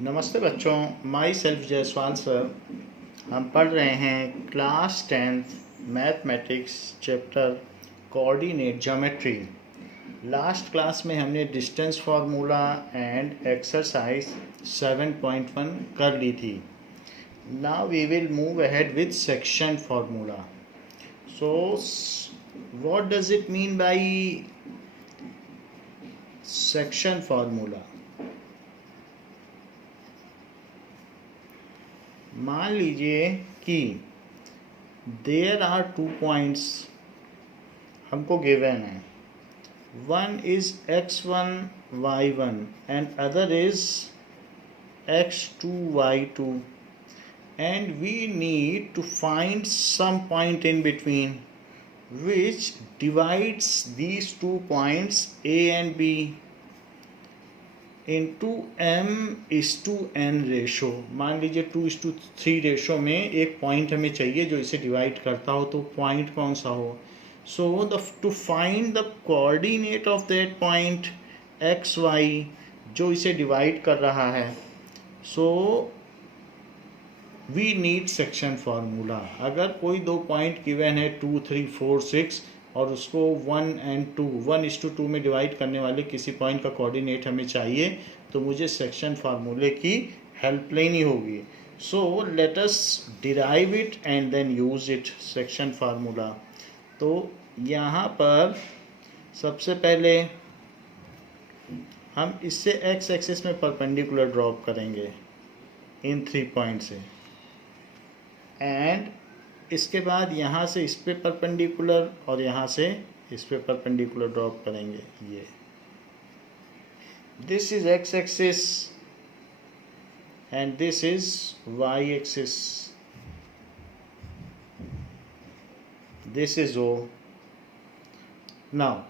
नमस्ते बच्चों, my self Jaiswal sir. हम पढ़ रहे हैं class 10th mathematics chapter coordinate geometry. Last class में हमने डिस्टेंस फार्मूला एंड एक्सरसाइज 7.1 कर ली थी। Now we will move ahead with section formula. So what does it mean by section formula? मान लीजिए कि देयर आर 2 पॉइंट्स हमको given है। One is x1 y1 and other is x2 y2 and we need to find some point in between which divides these 2 points A and B into m:n ratio. मान लीजिए 2:3 ratio में एक point हमें चाहिए जो इसे divide करता हो, तो पॉइंट कौन सा हो? So to find the coordinate of that point X Y जो इसे डिवाइड कर रहा है, so we need section formula. अगर कोई दो पॉइंट गिवन है 2, 3, 4, 6 और उसको 1 and 2 1:2 में डिवाइड करने वाले किसी पॉइंट का कोऑर्डिनेट हमें चाहिए, तो मुझे सेक्शन फार्मूले की हेल्प लेनी होगी। So let us derive it and then use it, section formula. तो यहाँ पर सबसे पहले हम इससे एक्स एक्सिस में परपेंडिकुलर ड्रॉप करेंगे इन 3 पॉइंट से, एंड इसके बाद यहाँ से इस पे परपेंडिकुलर और यहाँ से इस पे परपेंडिकुलर ड्रॉप करेंगे। ये this is x axis and this is y axis, this is O. Now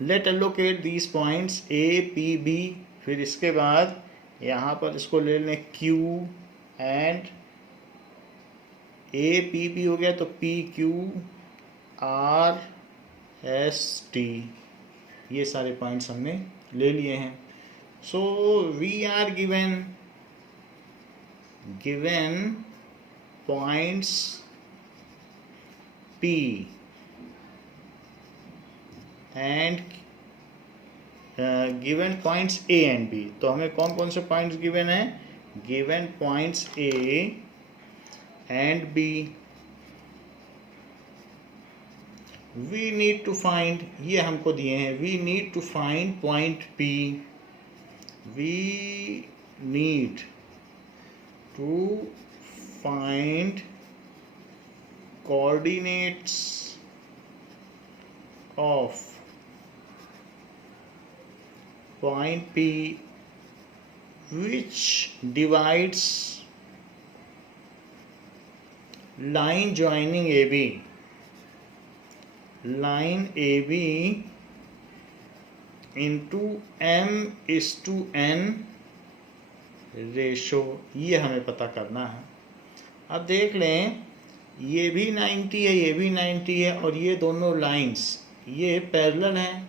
let allocate these points A P B. फिर इसके बाद यहाँ पर इसको ले लें Q and A P B हो गया, तो P Q R S T, ये सारे पॉइंट्स हमने ले लिए हैं। So we are given points P and given points A and B. तो हमें कौन कौन से पॉइंट्स गिवन है? Given points A and B. We need to find, ये हमको दिए हैं, we need to find point P. We need to find coordinates of point P which divides line joining AB, line AB into m:n ratio. ये हमें पता करना है। अब देख लें, ये भी 90 है, ये भी 90 है, और ये दोनों लाइंस ये पैरेलल हैं,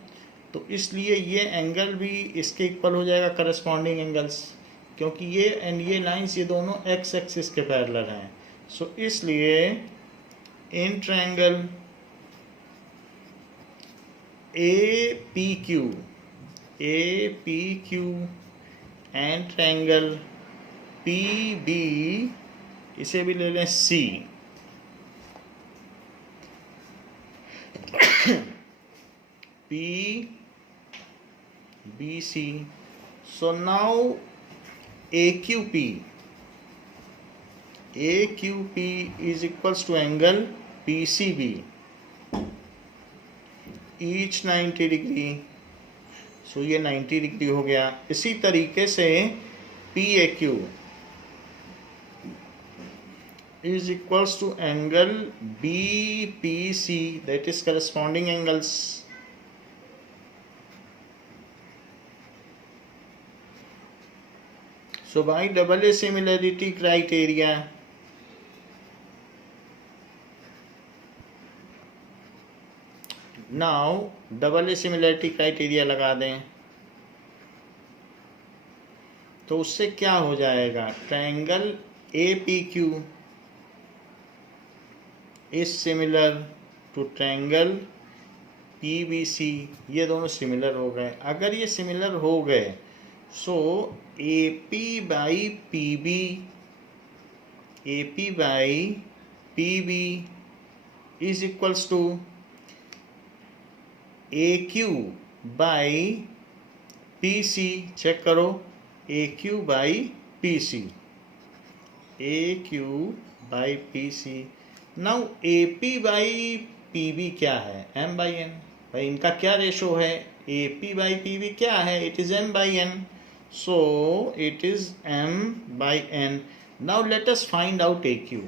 तो इसलिए ये एंगल भी इसके इक्वल हो जाएगा, करस्पॉन्डिंग एंगल्स, क्योंकि ये एंड ये लाइंस ये दोनों एक्स एक्सिस के पैरेलल हैं। सो इसलिए in triangle A P Q and triangle P B, इसे भी ले लें C, P B C. So now A Q P is equals to angle PCB, each 90 degree. So ये 90 डिग्री हो गया। इसी तरीके से PAQ is equals to angle BPC, that is corresponding angles। So by double A similarity criteria, now double A similarity criteria लगा दें। तो उससे क्या हो जाएगा, triangle A P Q is similar to triangle P B C. ये दोनों similar हो गए। अगर ये सिमिलर हो गए so A P by P B, A P by P B is equals to A Q by P C. Check करो, A Q by P C, A Q by P C. Now A P by P B क्या है, M by N. भाई इनका क्या ratio है, A P by P B क्या है, it is M by N, so it is M by N. Now let us find out A Q.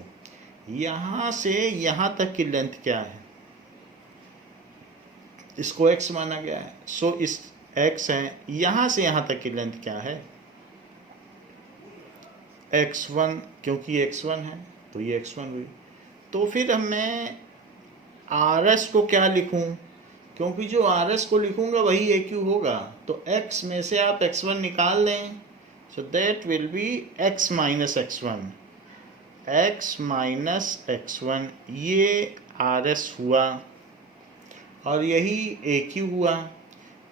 यहाँ से यहाँ तक की लेंथ क्या है, इसको x माना गया है, सो इस x है। यहाँ से यहाँ तक की लेंथ क्या है, x1, क्योंकि x1 है तो ये x1 हुई। तो फिर मैं RS को क्या लिखूं, क्योंकि जो RS को लिखूंगा वही AQ होगा, तो x में से आप x1 निकाल लें, so that will be x minus x1, x minus x1, ये RS हुआ और यही AQ हुआ।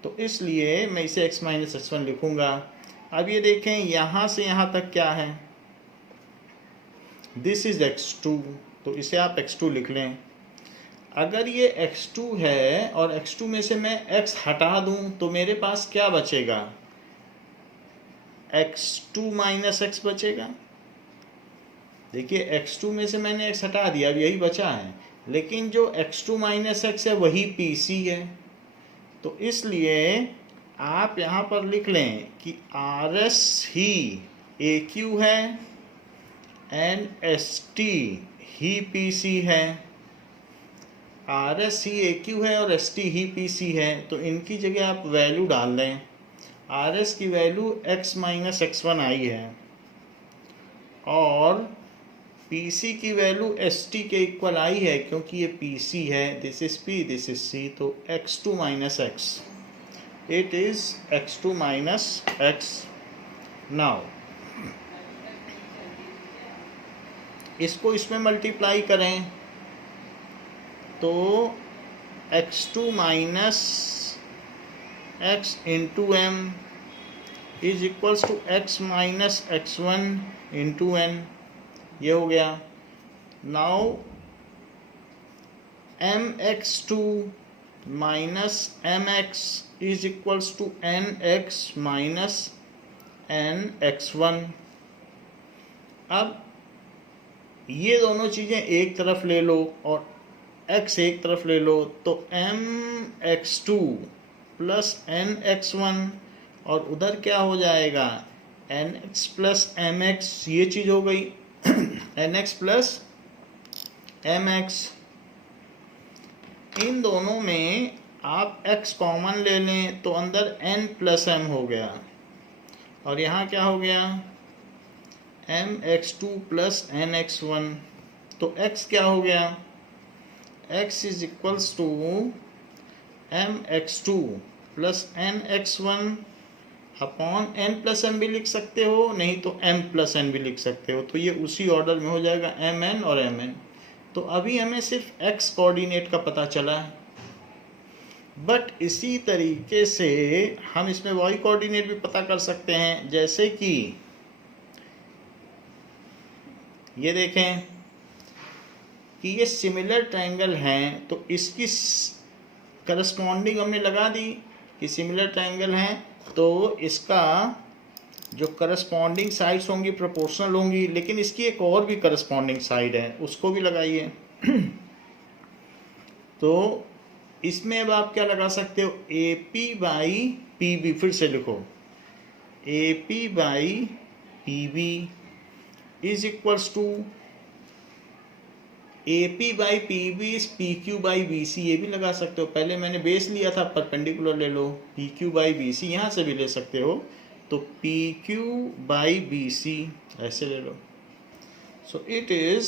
तो इसलिए मैं इसे x माइनस x1 लिखूंगा। अब ये देखें यहाँ से यहाँ तक क्या है, दिस इज x2, तो इसे आप x2 लिख लें। अगर ये x2 है और x2 में से मैं x हटा दूं तो मेरे पास क्या बचेगा, x2 माइनस x बचेगा। देखिए x2 में से मैंने x हटा दिया, अब यही बचा है, लेकिन जो x2 माइनस x है वही PC है। तो इसलिए आप यहाँ पर लिख लें कि RS ही AQ है एंड ST ही PC है। RS ही AQ है और ST ही PC है, तो इनकी जगह आप वैल्यू डाल दें। RS की वैल्यू x माइनस x1 आई है और PC की वैल्यू ST के इक्वल आई है, क्योंकि ये PC है, this is P, this is C, तो x2 minus x, it is x2 minus x। Now इसको इसमें मल्टीप्लाई करें तो x2 minus x into M is equals to x minus x1 into N, ये हो गया। Now mx2 minus mx is equals to nx minus nx1। अब ये दोनों चीज़ें एक तरफ ले लो और x एक तरफ ले लो, तो mx2 प्लस nx1 और उधर क्या हो जाएगा, nx प्लस mx, ये चीज़ हो गई nx प्लस mx। इन दोनों में आप x कॉमन ले लें तो अंदर n प्लस m हो गया और यहाँ क्या हो गया, mx2 प्लस nx1। तो x क्या हो गया, x is equals to mx2 plus nx1 upon n plus m भी लिख सकते हो, नहीं तो m प्लस n भी लिख सकते हो, तो ये उसी ऑर्डर में हो जाएगा mn और mn। तो अभी हमें सिर्फ x कोऑर्डिनेट का पता चला है, बट इसी तरीके से हम इसमें y कोऑर्डिनेट भी पता कर सकते हैं। जैसे कि ये देखें कि ये सिमिलर ट्रायंगल हैं, तो इसकी करस्पॉन्डिंग हमने लगा दी कि सिमिलर ट्रायंगल हैं, तो इसका जो करस्पॉन्डिंग साइड्स होंगी प्रोपोर्शनल होंगी, लेकिन इसकी एक और भी करस्पॉन्डिंग साइड है, उसको भी लगाइए। तो इसमें अब आप क्या लगा सकते हो, A P by P B, फिर से लिखो A P by P B is equals to A P by P B is P Q by B C, ये भी लगा सकते हो। पहले मैंने बेस लिया था, परपेंडिकुलर ले लो, P Q by B C, यहाँ से भी ले सकते हो, तो P Q by B C ऐसे ले लो। So it is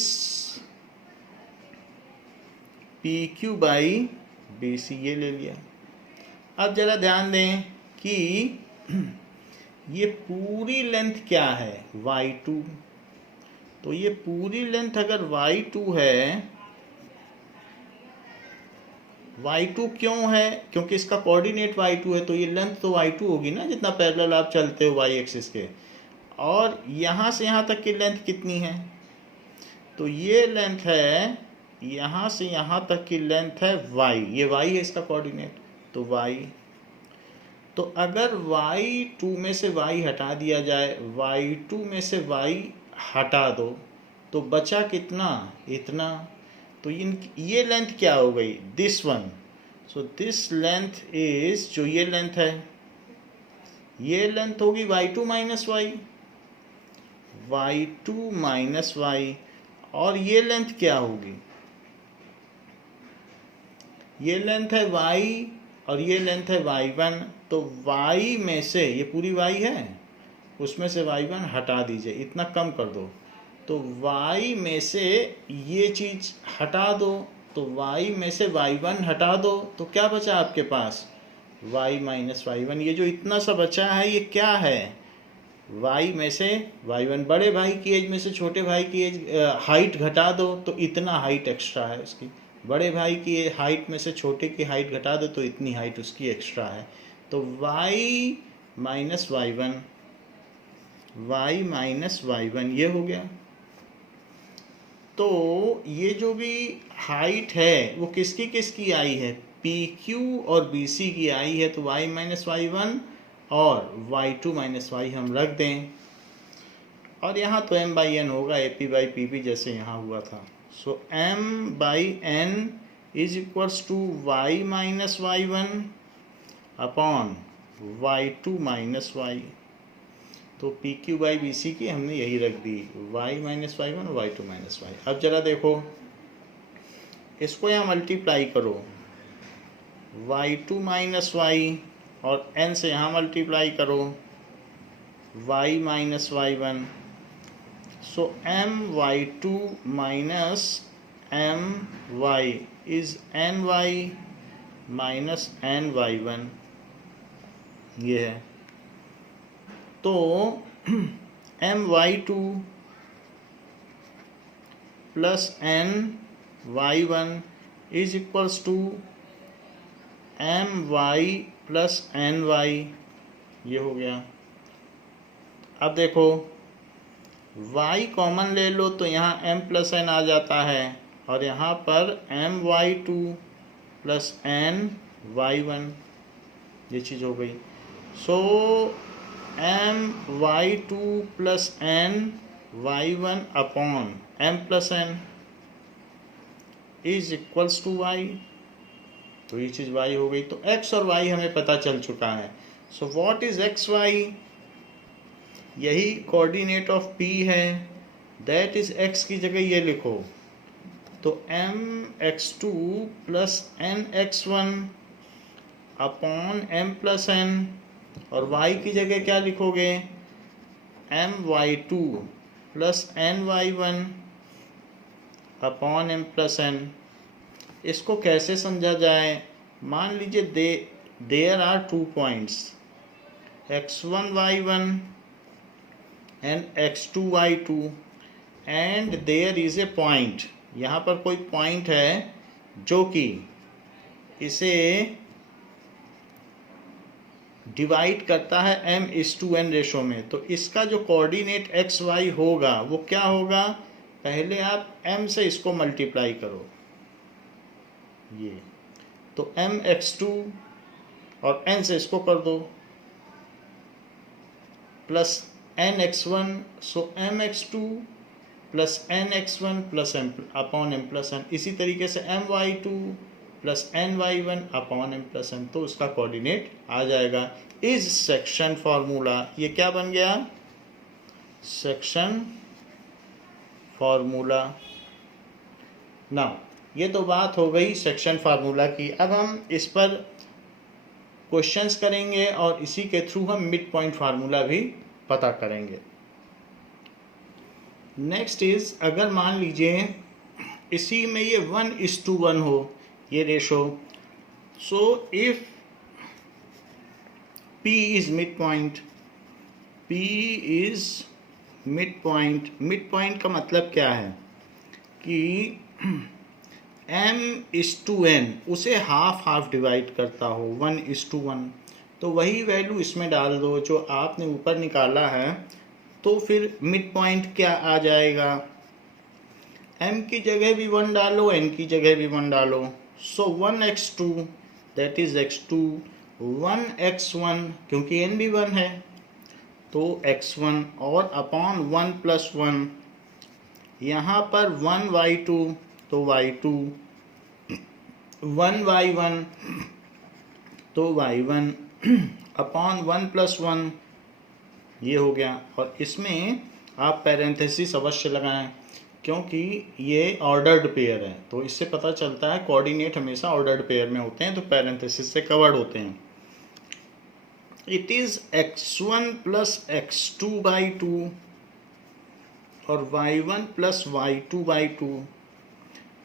P Q by B C, ये ले लिया। अब जरा ध्यान दें कि ये पूरी लेंथ क्या है, y2। तो ये पूरी लेंथ अगर y2 है, y2 क्यों है, क्योंकि इसका कोऑर्डिनेट y2 है, तो ये लेंथ तो y2 होगी ना, जितना पैरेलल आप चलते हो y एक्सिस के। और यहाँ से यहाँ तक की लेंथ कितनी है, तो ये लेंथ है, यहाँ से यहाँ तक की लेंथ है y, ये y है इसका कोऑर्डिनेट, तो y। तो अगर y2 में से y हटा दिया जाए, y2 में से y हटा दो, तो बचा कितना, इतना। तो ये लेंथ क्या हो गई, this one. So this length is, जो ये लेंथ है, ये लेंथ होगी y2 minus Y, y2 minus Y. और ये लेंथ क्या होगी, ये लेंथ है y और ये लेंथ है y1। तो y में से, ये पूरी y है, उसमें से y1 हटा दीजिए, इतना कम कर दो। तो y में से ये चीज़ हटा दो, तो y में से y1 हटा दो, तो क्या बचा आपके पास, y माइनस y1। ये जो इतना सा बचा है, ये क्या है, y में से y1। बड़े भाई की एज में से छोटे भाई की एज हाइट घटा दो, तो इतना हाइट एक्स्ट्रा है उसकी। बड़े भाई की हाइट में से छोटे की हाइट घटा दो, तो इतनी हाइट उसकी एक्स्ट्रा है। तो y minus y1, y minus y1 ये हो गया। तो ये जो भी हाइट है वो किसकी किसकी आई है, PQ और BC की आई है। तो y माइनस y1 और y2 माइनस y हम रख दें, और यहाँ तो m बाई एन होगा, AP बाई PB जैसे यहाँ हुआ था। So m by n is equals to y minus y1 upon y2 minus y। तो PQ बाई BC की हमने यही रख दी, y माइनस y1 और y2 माइनस y। अब जरा देखो, इसको यहाँ मल्टीप्लाई करो, y2 माइनस y और n से यहाँ मल्टीप्लाई करो, y minus y1। So my2 minus my is ny minus ny1, ये है। तो my2 plus ny1 is equals to my plus ny, ये हो गया। अब देखो, y कॉमन ले लो तो यहाँ m प्लस n आ जाता है, और यहाँ पर my2 प्लस ny1, ये चीज़ हो गई। So my2 plus ny1 upon m plus n is equals to y। तो ये चीज़ y हो गई। तो x और y हमें पता चल चुका है। So what is X Y, यही कोऑर्डिनेट ऑफ P है, दैट इज x की जगह ये लिखो। तो mx2 plus nx1 upon m plus n, और y की जगह क्या लिखोगे, my2 plus ny1 upon m plus n। इसको कैसे समझा जाए, मान लीजिए there are 2 points x1 y1 and x2 y2 and there is a point, यहाँ पर कोई पॉइंट है जो कि इसे डिवाइड करता है m:n रेशो में। तो इसका जो कोऑर्डिनेट एक्स वाई होगा वो क्या होगा, पहले आप m से इसको मल्टीप्लाई करो, ये तो mx2 और n से इसको कर दो प्लस nx1। सो mx2 plus nx1 plus m upon m plus n। इसी तरीके से my2 plus ny1 upon m plus n, तो उसका कोऑर्डिनेट आ जाएगा। इज सेक्शन फॉर्मूला, ये क्या बन गया, सेक्शन फॉर्मूला। नाउ ये तो बात हो गई सेक्शन फार्मूला की। अब हम इस पर क्वेश्चंस करेंगे और इसी के थ्रू हम मिड पॉइंट फार्मूला भी पता करेंगे। नेक्स्ट इज, अगर मान लीजिए इसी में ये 1:1 हो ये ratio, so if P is mid point P is mid point. Mid point का मतलब क्या है कि m/n उसे हाफ हाफ डिवाइड करता हो, 1:1। तो वही वैल्यू इसमें डाल दो जो आपने ऊपर निकाला है, तो फिर मिड पॉइंट क्या आ जाएगा। m की जगह भी 1 डालो, n की जगह भी 1 डालो। सो 1x2 that is x2, 1x1 क्योंकि n भी 1 है तो x1, और अपॉन 1+1 यहाँ पर 1y2 तो y2, 1y1 तो y1 अपॉन 1+1 ये हो गया। और इसमें आप पैरेंथेसिस अवश्य लगाएं क्योंकि ये ऑर्डर्ड पेयर है, तो इससे पता चलता है कोऑर्डिनेट हमेशा ऑर्डर्ड पेयर में होते हैं, तो पैरेंथेसिस से कवर्ड होते हैं। It is x1 plus x2/2 और y1 प्लस y2/2।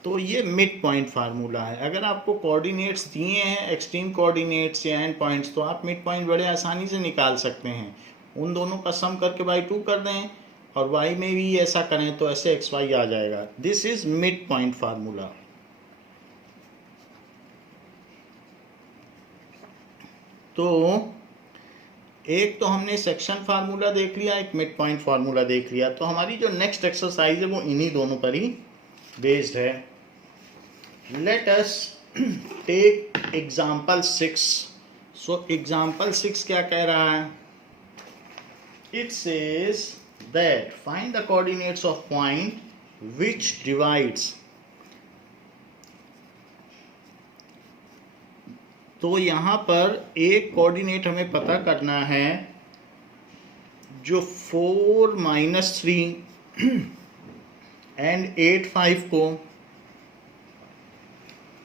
तो ये मिड पॉइंट फार्मूला है। अगर आपको कोऑर्डिनेट्स दिए हैं, एक्सट्रीम कोऑर्डिनेट्स या एंड पॉइंट्स, तो आप मिड पॉइंट बड़े आसानी से निकाल सकते हैं। उन दोनों का सम करके y2 कर दें और y में भी ऐसा करें तो ऐसे xy आ जाएगा। This is mid point formula. तो एक तो हमने सेक्शन फार्मूला देख लिया, एक मिड पॉइंट फार्मूला देख लिया। तो हमारी जो नेक्स्ट एक्सरसाइज है वो इन्हीं दोनों पर ही बेस्ड है। Let us take example 6। So example 6 क्या कह रहा है? It says that find the coordinates of point which divides. तो यहाँ पर एक कोऑर्डिनेट हमें पता करना है जो 4-3 एंड 8-5 को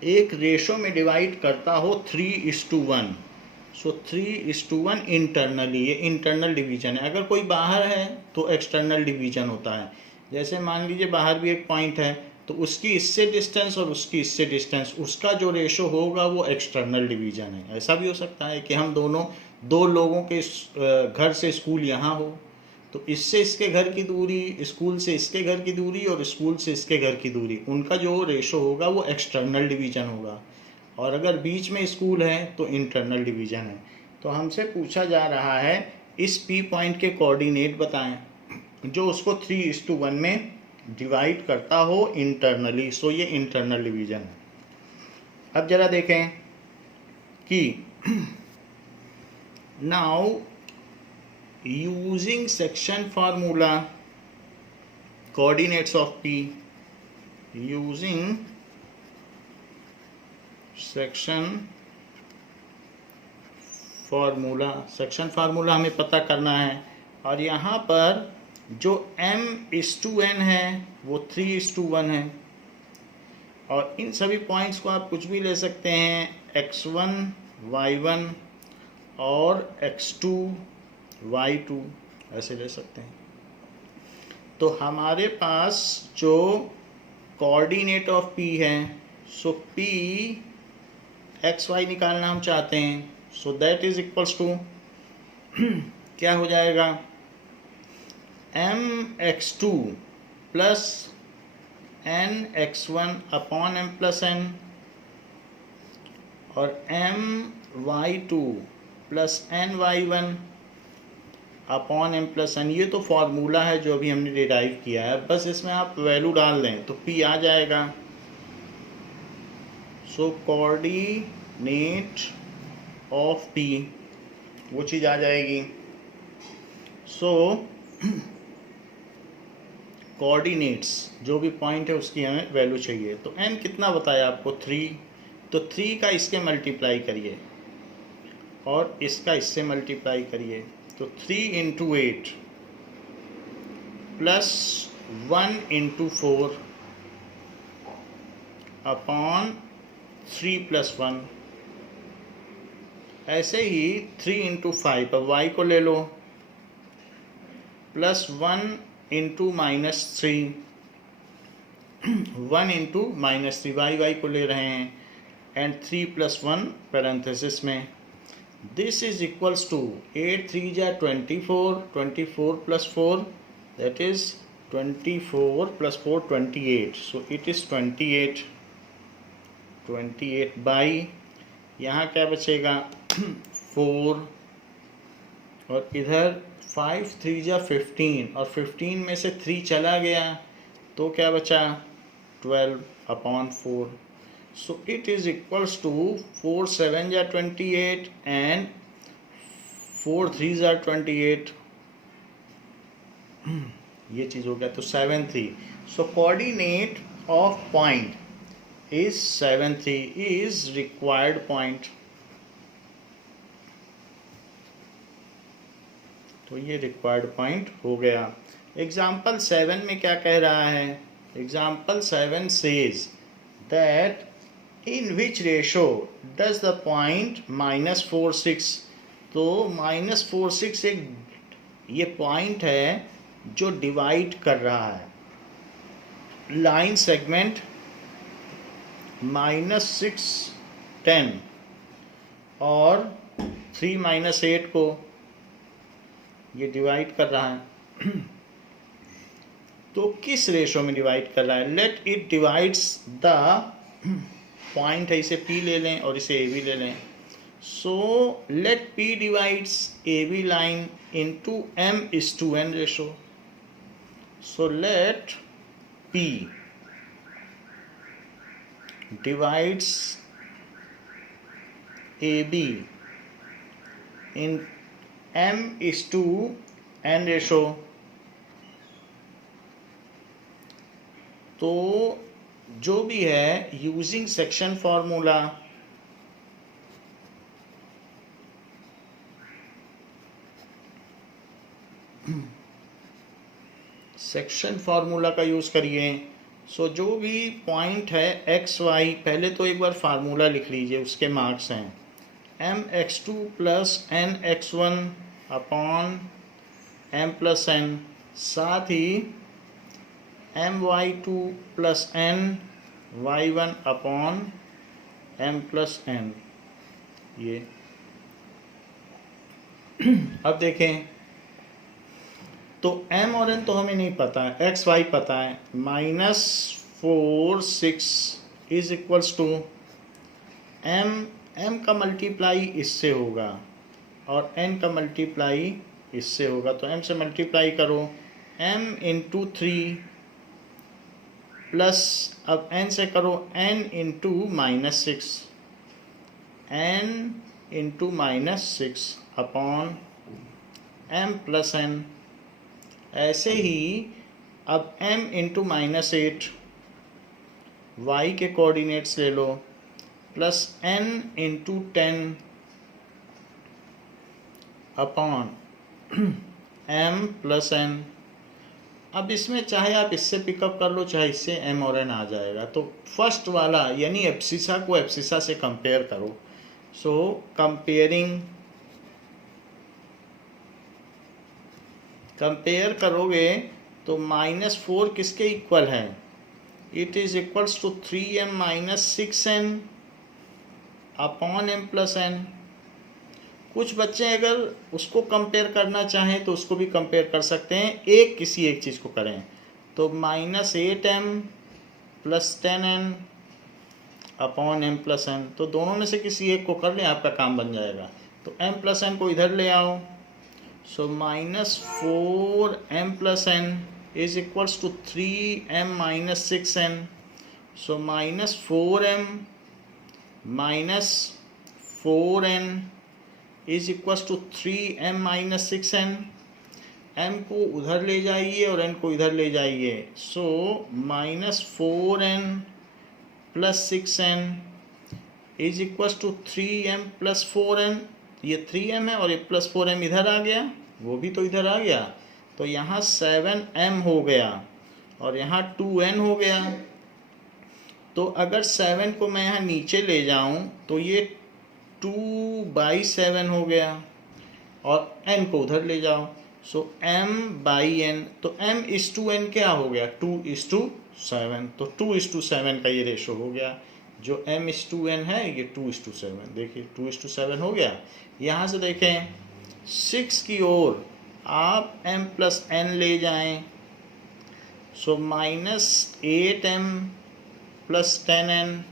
एक रेशो में डिवाइड करता हो 3:1। सो 3:1 इंटरनली, ये इंटरनल डिवीजन है। अगर कोई बाहर है तो एक्सटर्नल डिवीजन होता है। जैसे मान लीजिए बाहर भी एक पॉइंट है तो उसकी इससे डिस्टेंस और उसकी इससे डिस्टेंस, उसका जो रेशो होगा वो एक्सटर्नल डिवीजन है। ऐसा भी हो सकता है कि हम दो लोगों के घर से स्कूल यहाँ हो, तो इससे इसके घर की दूरी, स्कूल से इसके घर की दूरी और स्कूल से इसके घर की दूरी, उनका जो रेशो होगा वो एक्सटर्नल डिवीजन होगा। और अगर बीच में स्कूल है तो इंटरनल डिवीजन है। तो हमसे पूछा जा रहा है इस P पॉइंट के कोऑर्डिनेट बताएं जो उसको 3:1 में डिवाइड करता हो इंटरनली। सो ये इंटरनल डिवीजन है। अब जरा देखें कि now using section formula coordinates of P, using section formula हमें पता करना है। और यहाँ पर जो m/n है वो 3:1 है। और इन सभी पॉइंट्स को आप कुछ भी ले सकते हैं, x1 y1 और x2 y2 ऐसे ले सकते हैं। तो हमारे पास जो कोऑर्डिनेट ऑफ P है, सो P xy निकालना हम चाहते हैं, so that is equals to क्या हो जाएगा, mx2 plus nx1 upon m plus n और my2 plus ny1 upon m plus n। ये तो फॉर्मूला है जो अभी हमने डिराइव किया है, बस इसमें आप वैल्यू डाल दें तो P आ जाएगा। सो कोऑर्डिनेट ऑफ P वो चीज़ आ जाएगी। सो कोऑर्डिनेट्स जो भी पॉइंट है उसकी हमें वैल्यू चाहिए। तो n कितना बताया आपको, 3। तो 3 का इसके मल्टीप्लाई करिए और इसका इससे मल्टीप्लाई करिए, तो 3 × 8 प्लस 1 × 4 अपॉन 3 + 1। ऐसे ही 3 × 5, अब y को ले लो, प्लस 1 × -3, 1 × -3, y को ले रहे हैं, एंड 3 + 1 पैरेंथेसिस में। This is equals to 8 3 ja 24, 24 plus 4, that is 24 plus 4 28. So it is 28 by, यहाँ क्या बचेगा 4, और इधर 5 3 जा 15, और 15 में से 3 चला गया तो क्या बचा 12/4. So it is equals to 4 7 ja 28 and 4 3 जा 28. ये चीज हो गया, तो 7 3. So coordinate of point is 7 3 is required point. तो ये रिक्वायर्ड पॉइंट हो गया. एग्जाम्पल 7 में क्या कह रहा है? Example 7 says that in which ratio does the point -4 6. तो -4 6 एक ये पॉइंट है जो डिवाइड कर रहा है लाइन सेगमेंट -6 10 और 3 -8 को ये डिवाइड कर रहा है. तो किस रेशो में डिवाइड कर रहा है? Let it divides the point है, इसे P ले लें और इसे AB ले लें. So let P divides AB line into M/N ratio. So let P divides AB in M/N ratio. तो जो भी है using section formula, section formula का यूज करिए. सो जो भी पॉइंट है एक्स वाई, पहले तो एक बार फार्मूला लिख लीजिए, उसके मार्क्स हैं mx2 plus nx1 upon m+n, साथ ही my2 plus ny1 upon m+n. ये अब देखें तो m और n तो हमें नहीं पता है, x y पता है. -4 6 इज इक्वल्स टू m का मल्टीप्लाई इससे होगा और n का मल्टीप्लाई इससे होगा. तो m से मल्टीप्लाई करो, m इंटू 3 प्लस अब n से करो n into -6, n into -6 upon m+n. ऐसे ही अब m इंटू -8 y के कोऑर्डिनेट्स ले लो, plus n into 10 upon m+n. अब इसमें चाहे आप इससे पिकअप कर लो, चाहे इससे m और n आ जाएगा. तो फर्स्ट वाला यानी एब्सिसा को एब्सिसा से कंपेयर करो. सो कंपेयर करोगे तो -4 किसके इक्वल है? It is equals to 3m - 6n upon m+n. कुछ बच्चे अगर उसको कंपेयर करना चाहें तो उसको भी कंपेयर कर सकते हैं, किसी एक चीज़ को करें. तो -8m plus 10n upon m+n. तो दोनों में से किसी एक को कर लें, आपका काम बन जाएगा. तो m+n को इधर ले आओ. So -4m+n is equals to 3m - 6n. So -4n is equals to 3m - 6n. m को उधर ले जाइए और n को इधर ले जाइए. So -4n plus 6n is equals to 3m plus 4n. ये 3m है और ये प्लस 4m इधर आ गया, वो भी तो इधर आ गया. तो यहाँ 7m हो गया और यहाँ 2n हो गया. तो अगर 7 को मैं यहाँ नीचे ले जाऊँ तो ये 2/7 हो गया और n को उधर ले जाओ. सो m/n. तो m/n क्या हो गया? 2:7. तो 2:7 का ये रेशो हो गया. जो m/n है ये 2:7, देखिए 2:7 हो गया। यहाँ से देखें 6 की ओर आप m+n ले जाएं, सो -8m + 10n,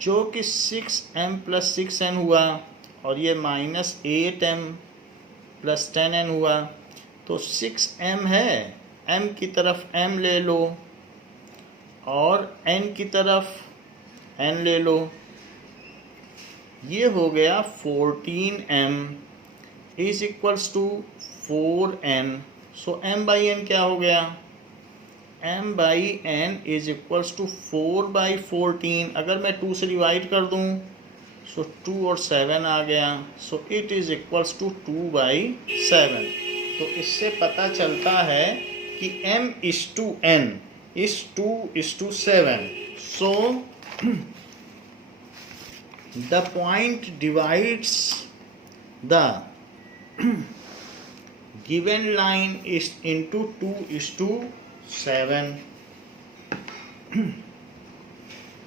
जो कि 6m + 6n हुआ, और ये -8m + 10n हुआ। तो 6m है, m की तरफ m ले लो और n की तरफ n ले लो, ये हो गया 14m = 4n। सो m/n क्या हो गया, m/n = 4/14। अगर मैं 2 से डिवाइड कर दूं सो 2 और 7 आ गया, so it is equals to 2/7। तो इससे पता चलता है कि m/n is 2:7। So the point divides the given line is into 2:7.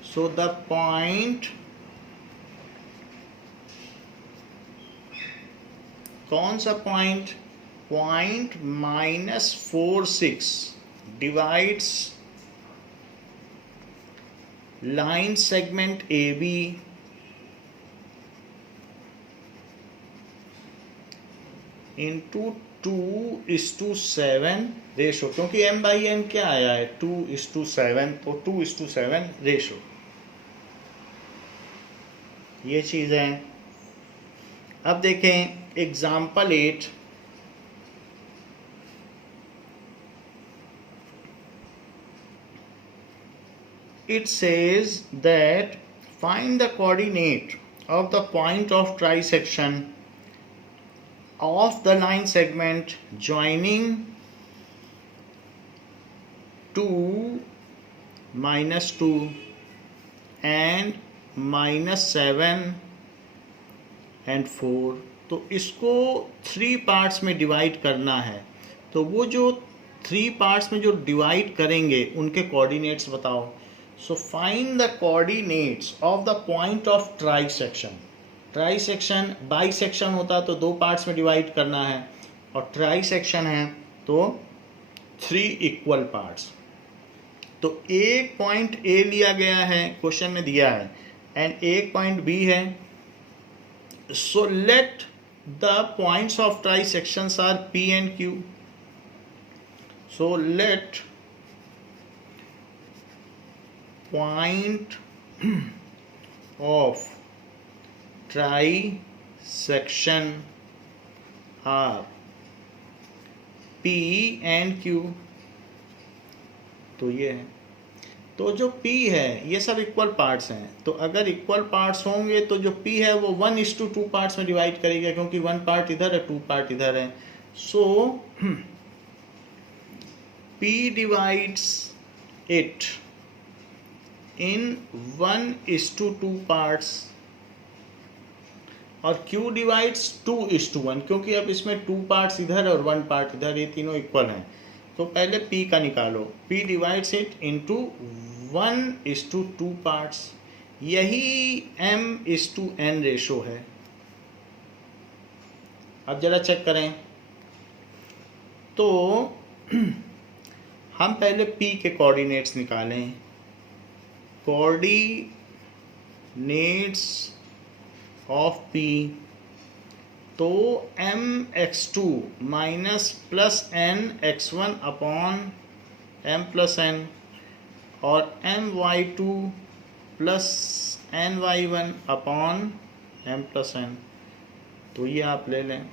So the point, कौन सा point, point -46 divides line segment AB into 2:7 ratio, क्योंकि m/n क्या आया है 2:7, तो 2:7 रेशो, ये चीज़ है। अब देखें example 8। It says that find the coordinate of the point of trisection of the line segment joining 2, -2 and -7 and 4। तो इसको 3 पार्ट्स में डिवाइड करना है। तो वो जो 3 पार्ट्स में जो डिवाइड करेंगे उनके कोऑर्डिनेट्स बताओ। So find the coordinates of the point of trisection. Trisection, bisection होता तो 2 पार्ट्स में डिवाइड करना है, और ट्राइसेक्शन है तो 3 इक्वल पार्ट्स। तो एक पॉइंट ए लिया गया है, क्वेश्चन में दिया है, एंड एक पॉइंट बी है। So let the points of trisections are P and Q. So let point of trisection are P and Q। तो ये है, तो जो P है ये सब इक्वल पार्ट्स हैं। तो अगर इक्वल पार्ट्स होंगे तो जो P है वो 1:2 पार्ट्स में डिवाइड करेगा, क्योंकि 1 पार्ट इधर है 2 पार्ट इधर है। सो P divides it in 1:2 parts और Q डिवाइड्स 2:1, क्योंकि अब इसमें 2 पार्ट्स इधर और 1 पार्ट इधर, ये तीनों इक्वल हैं। तो पहले P का निकालो, P divides it into 1:2 parts. यही m/n रेशो है। अब जरा चेक करें, तो हम पहले P के कोऑर्डिनेट्स निकालें। कोऑर्डिनेट्स ऑफ P, तो mx2 -+n x1 upon m+n और my2 + ny1 अपॉन m+n। तो ये आप ले लें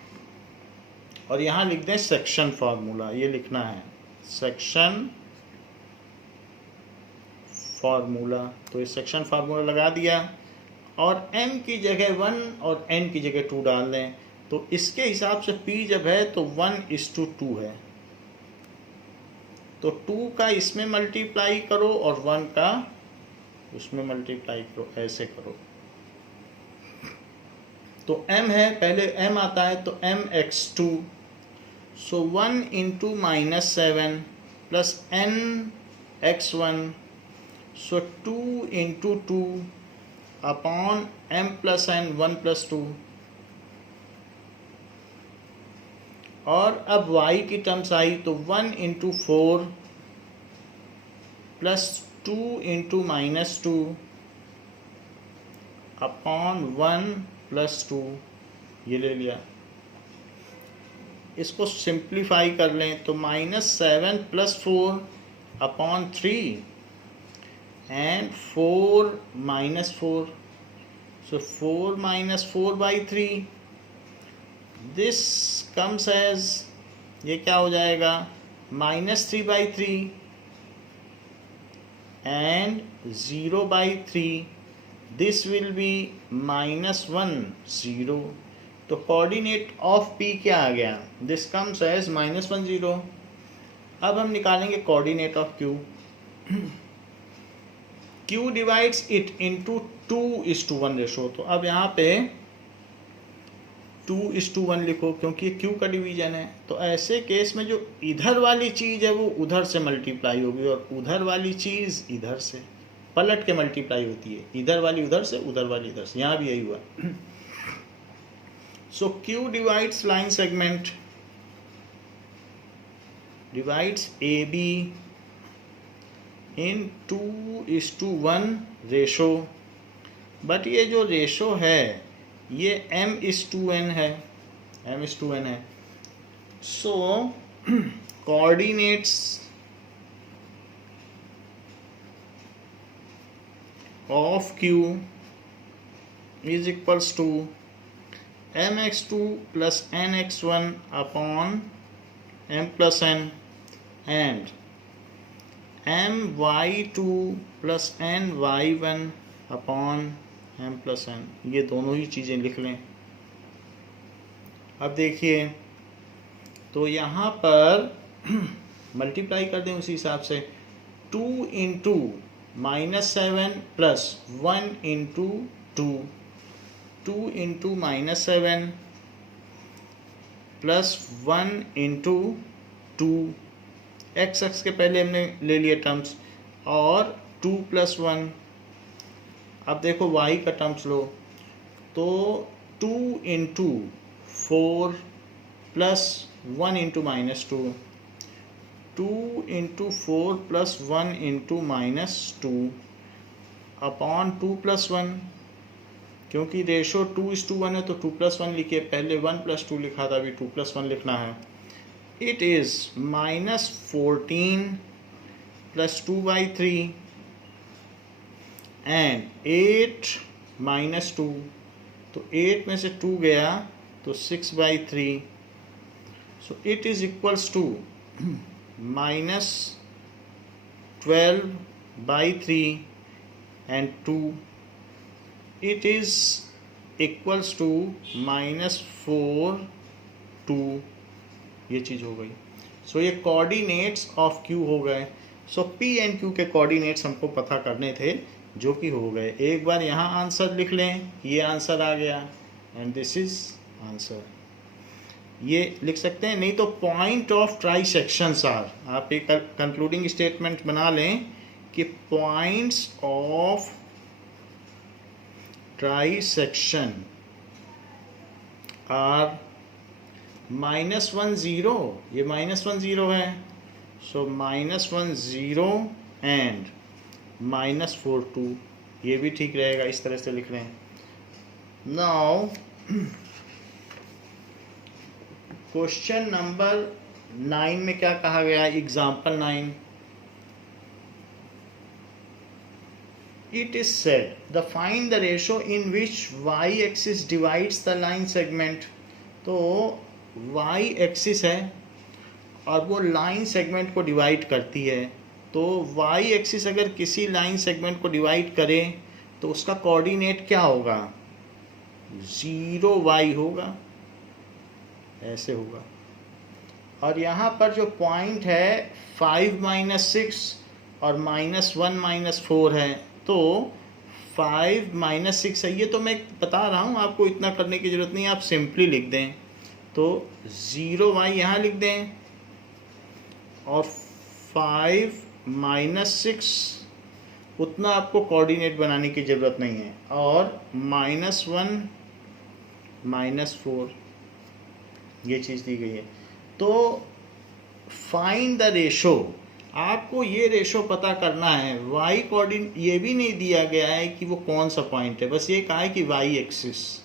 और यहाँ लिख दें सेक्शन फार्मूला। ये लिखना है सेक्शन फार्मूला। तो इस सेक्शन फार्मूला लगा दिया और m की जगह 1 और n की जगह 2 डाल दें। तो इसके हिसाब से P जब है तो 1:2 है, तो 2 का इसमें मल्टीप्लाई करो और 1 का उसमें मल्टीप्लाई करो, ऐसे करो। तो m है, पहले m आता है तो mx2, सो 1 × -7 + n x1, सो 2 into 2 upon m plus n 1 plus 2, और अब y की टर्म्स आई तो 1 into 4 plus 2 into minus 2 upon 1 plus 2, ये ले लिया। इसको सिंप्लीफाई कर लें तो -7 plus 4 upon 3 and 4 minus 4, so 4 minus 4 by 3, this comes as, ये क्या हो जाएगा, -3 by 3 and 0 by 3, this will be -1 0। तो कोऑर्डिनेट ऑफ P क्या आ गया, दिस कम्स एज -1 0। अब हम निकालेंगे coordinate of Q। Q divides it into 2:1 ratio. तो अब यहाँ पे 2:1 लिखो क्योंकि Q का डिवीजन है। तो ऐसे केस में जो इधर वाली चीज़ है वो उधर से मल्टीप्लाई होगी और उधर वाली चीज़ इधर से पलट के मल्टीप्लाई होती है, इधर वाली उधर से, उधर वाली इधर से। यहाँ भी यही हुआ। So Q divides line segment, divides AB in 2:1 ratio, but ये जो रेशो है ये m:2n है, m:2n है। So coordinates of Q is equals to mx2 plus nx1 upon m plus n and my2 plus ny1 upon m plus n। ये दोनों ही चीज़ें लिख लें। अब देखिए तो यहाँ पर मल्टीप्लाई कर दें उसी हिसाब से, 2 into -7 plus 1 into 2, 2 into -7 plus 1 into 2, x के पहले हमने ले लिए टर्म्स, और 2 प्लस 1। अब देखो y का टर्म्स लो तो 2 into 4 plus 1 into -2, 2 into 4 plus 1 into -2 upon 2 plus 1। क्योंकि रेशो 2:1 है तो 2 प्लस 1 लिखिए, पहले 1 प्लस 2 लिखा था, अभी 2 प्लस 1 लिखना है। It is -14 plus 2 by 3 and 8 minus 2, तो 8 में से 2 गया तो 6 by 3, so it is equals to -12 by 3 and 2, it is equals to -4 2, ये चीज़ हो गई। सो ये कोऑर्डिनेट्स ऑफ Q हो गए। सो P एंड Q के कोऑर्डिनेट्स हमको पता करने थे जो कि हो गए। एक बार यहाँ आंसर लिख लें, ये आंसर आ गया एंड दिस इज आंसर, ये लिख सकते हैं। नहीं तो point of trisections are, आप एक कंक्लूडिंग स्टेटमेंट बना लें कि पॉइंट्स ऑफ ट्राइसेक्शन आर -1 0, ये -1 0 है, सो -1 0 एंड -4 2, ये भी ठीक रहेगा, इस तरह से लिख रहे हैं। नाउ क्वेश्चन नंबर 9 में क्या कहा गया, example 9, it is said the find the ratio in which y-axis divides the line segment। तो y-axis है और वो लाइन सेगमेंट को डिवाइड करती है, तो y-axis अगर किसी लाइन सेगमेंट को डिवाइड करे तो उसका कोऑर्डिनेट क्या होगा, 0y होगा, ऐसे होगा। और यहाँ पर जो पॉइंट है 5 - 6 और -1 - 4 है, तो 5 - 6 है, ये तो मैं बता रहा हूँ, आपको इतना करने की ज़रूरत नहीं है, आप सिंपली लिख दें। तो 0y यहाँ लिख दें और 5 - 6 उतना आपको कोऑर्डिनेट बनाने की ज़रूरत नहीं है। और -1 -4 ये चीज़ दी गई है। तो फाइंड द रेशो, आपको ये रेशो पता करना है। वाई कोऑर्डिनेट ये भी नहीं दिया गया है कि वो कौन सा पॉइंट है, बस ये कहा है कि वाई एक्सिस,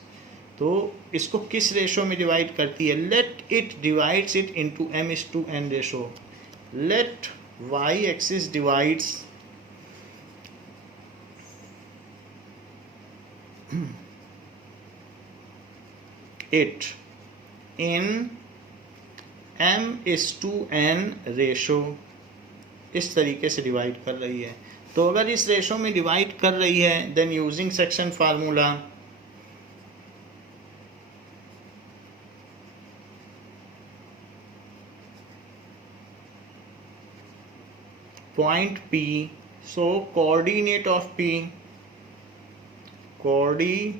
तो इसको किस रेशो में डिवाइड करती है। Let it divides it into m/n ratio. Late Y axis divides it in m/n ratio. इस तरीके से डिवाइड कर रही है। तो अगर इस रेशो में डिवाइड कर रही है, then using section formula, point P, so coordinate of P, coordinates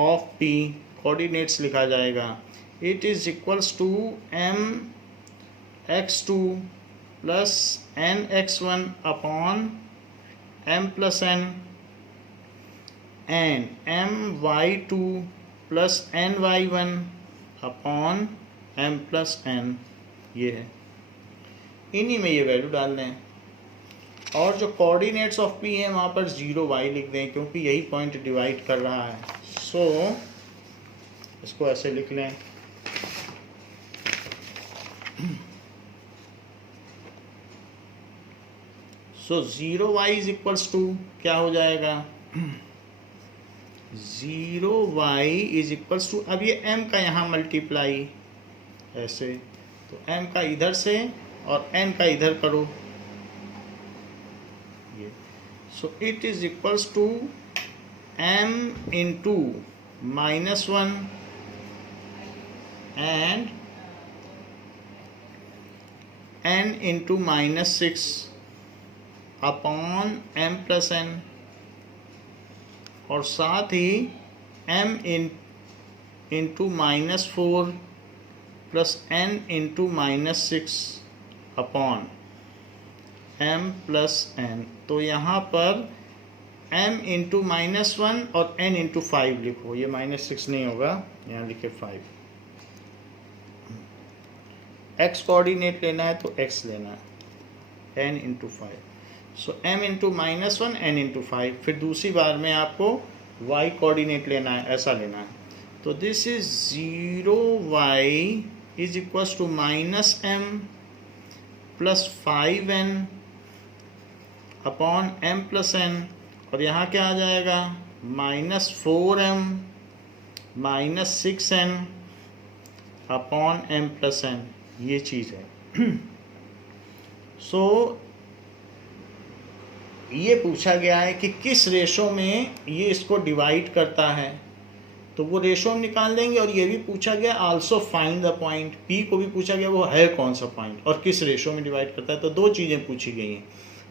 of P, coordinates लिखा जाएगा, it is equals to mx2 plus nx1 upon m plus n and my2 plus ny1 upon m plus n। ये है, इन्हीं में ये value डाल दें। और जो कोऑर्डिनेट्स ऑफ पी है वहाँ पर 0y लिख दें, क्योंकि यही पॉइंट डिवाइड कर रहा है। सो इसको ऐसे लिख लें, सो 0y इज इक्वल्स टू क्या हो जाएगा, 0y इज इक्वल्स टू, अब ये m का यहाँ मल्टीप्लाई ऐसे, तो m का इधर से और n का इधर करो ये, so it is equals to m into -1 and n into -6 upon m plus n, और साथ ही m into -4 plus n into -6 upon m plus n। तो यहाँ पर m इंटू -1 और n इंटू 5 लिखो, ये -6 नहीं होगा, यहाँ लिखे 5। x कोऑर्डिनेट लेना है तो x लेना है, n इंटू 5, सो m इंटू -1 n इंटू 5। फिर दूसरी बार में आपको y कोऑर्डिनेट लेना है, ऐसा लेना है। तो this is 0y is equals to -m plus 5n upon m plus n, और यहाँ क्या आ जाएगा, -4m -6n upon m plus n, ये चीज़ है। सो ये पूछा गया है कि किस रेशो में ये इसको डिवाइड करता है, तो वो रेशो हम निकाल देंगे। और ये भी पूछा गया also find the point, P को भी पूछा गया वो है कौन सा पॉइंट और किस रेशो में डिवाइड करता है। तो दो चीज़ें पूछी गई हैं।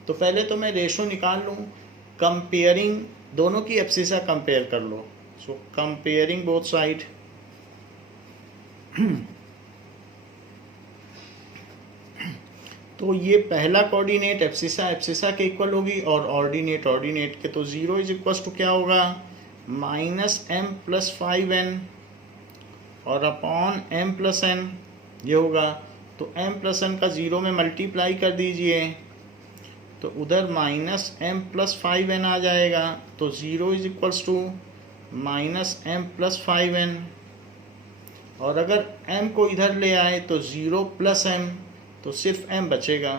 तो पहले तो मैं रेशो निकाल लूँ, कंपेयरिंग दोनों की एब्सिसा कंपेयर कर लो। सो कंपेयरिंग बोथ साइड, तो ये पहला कोऑर्डिनेट एब्सिसा के इक्वल होगी और ऑर्डिनेट के, तो 0 इज इक्वल टू क्या होगा, -m प्लस 5n और अपॉन m प्लस n ये होगा। तो m प्लस n का 0 में मल्टीप्लाई कर दीजिए, तो उधर -m प्लस 5n आ जाएगा। तो 0 is equals to -m plus 5n, और अगर m को इधर ले आए तो 0 प्लस m, तो सिर्फ m बचेगा,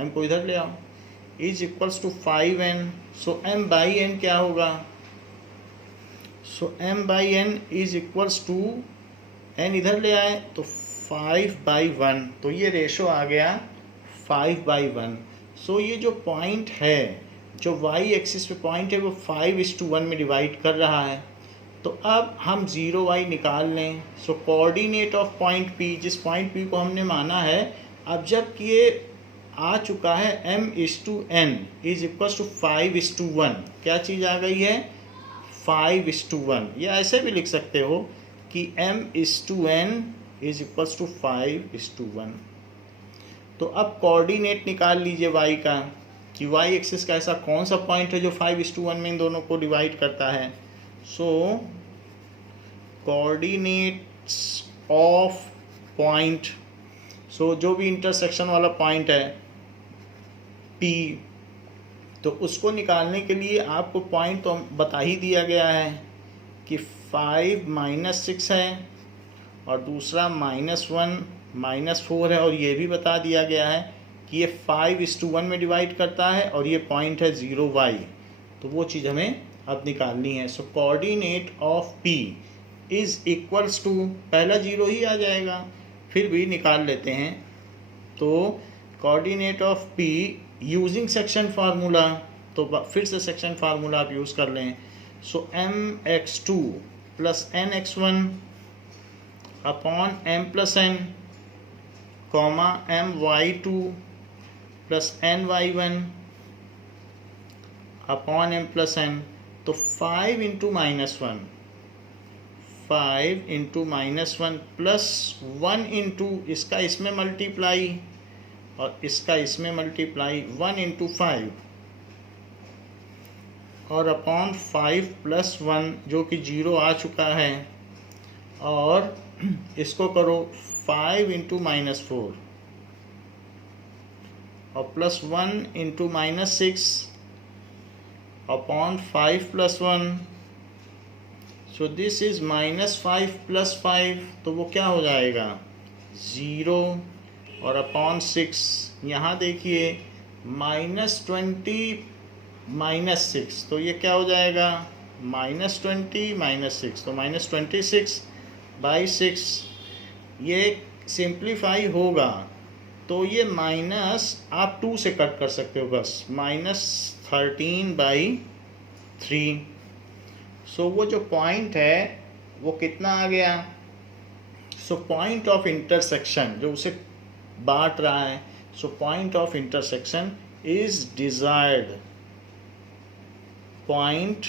m को इधर ले आओ, is equals to 5n। So m by n क्या होगा, so m by n is equals to, n इधर ले आए तो 5/1, तो ये रेशो आ गया 5/1। सो ये जो पॉइंट है, जो y एक्सिस पे पॉइंट है, वो 5:1 में डिवाइड कर रहा है। तो अब हम 0y निकाल लें। So coordinate of point P, जिस पॉइंट P को हमने माना है, अब जब ये आ चुका है m/n इज इक्वल्स टू 5:1, क्या चीज़ आ गई है, 5:1। या ऐसे भी लिख सकते हो कि m/n इज इक्वल्स टू 5:1। तो अब कोऑर्डिनेट निकाल लीजिए y का। कि वाई एक्सिस का ऐसा कौन सा पॉइंट है जो 5:1 में इन दोनों को डिवाइड करता है। सो कोऑर्डिनेट्स ऑफ पॉइंट, सो जो भी इंटरसेक्शन वाला पॉइंट है P, तो उसको निकालने के लिए आपको पॉइंट तो बता ही दिया गया है कि 5 - 6 है और दूसरा -1 -4 है, और ये भी बता दिया गया है कि ये 5:1 में डिवाइड करता है और ये पॉइंट है 0y। तो वो चीज़ हमें अब निकालनी है। So coordinate of P is equals to, पहला 0 ही आ जाएगा, फिर भी निकाल लेते हैं। तो coordinate of P using section formula, तो फिर से सेक्शन फार्मूला आप यूज़ कर लें। सो mx2 + nx1 upon m + n comma my2 + ny1 upon m + n। तो 5 × -1, 5 × -1 + 1 × इसका इसमें मल्टीप्लाई और इसका इसमें मल्टीप्लाई 1 × 5 और अपॉन 5 + 1 जो कि 0 आ चुका है, और इसको करो 5 × -4 और +1 × -6 अपॉन 5 + 1। सो दिस इज -5 + 5, तो वो क्या हो जाएगा 0 और अपॉन 6। यहाँ देखिए -20 -6, तो ये क्या हो जाएगा -20 -6, तो -26/6। ये सिंप्लीफाई होगा तो ये माइनस आप 2 से कट कर सकते हो बस, -13/3। सो वो जो पॉइंट है वो कितना आ गया। सो पॉइंट ऑफ इंटरसेक्शन जो उसे बांट रहा है, so point of intersection is desired point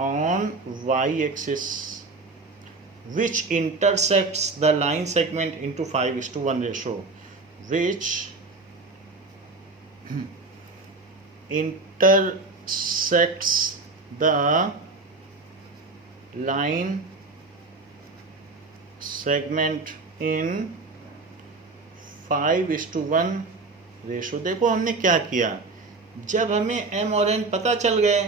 on y axis which intersects the line segment into 5:1 ratio, which intersects the line segment in 5:1 ratio. देखो हमने क्या किया, जब हमें m और n पता चल गए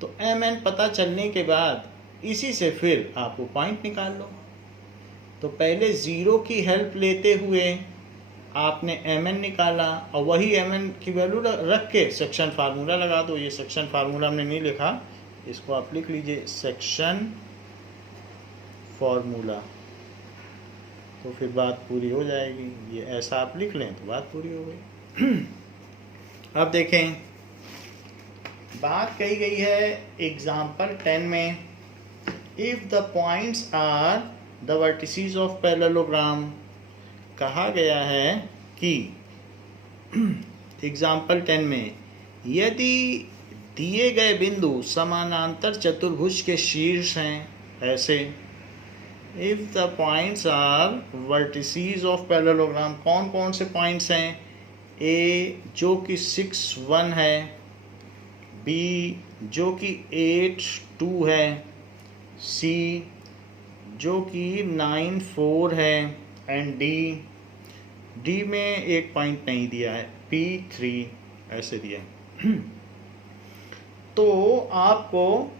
तो m n पता चलने के बाद इसी से फिर आप वो पॉइंट निकाल लो। तो पहले 0 की हेल्प लेते हुए आपने mn निकाला और वही mn की वैल्यू रख के सेक्शन फार्मूला लगा दो। ये सेक्शन फार्मूला हमने नहीं लिखा, इसको आप लिख लीजिए सेक्शन फार्मूला, तो फिर बात पूरी हो जाएगी। ये ऐसा आप लिख लें तो बात पूरी हो गई। अब देखें, बात कही गई है एग्जाम्पल 10 में, if the points are the vertices of parallelogram. कहा गया है कि एग्जाम्पल 10 में यदि दिए गए बिंदु समानांतर चतुर्भुज के शीर्ष हैं, ऐसे if the points are vertices of parallelogram, कौन कौन से पॉइंट्स हैं। ए जो कि 6 1 है, बी जो कि 8 2 है, सी जो कि 9 4 है, एंड डी में एक पॉइंट नहीं दिया है, पी 3 ऐसे दिया। तो आपको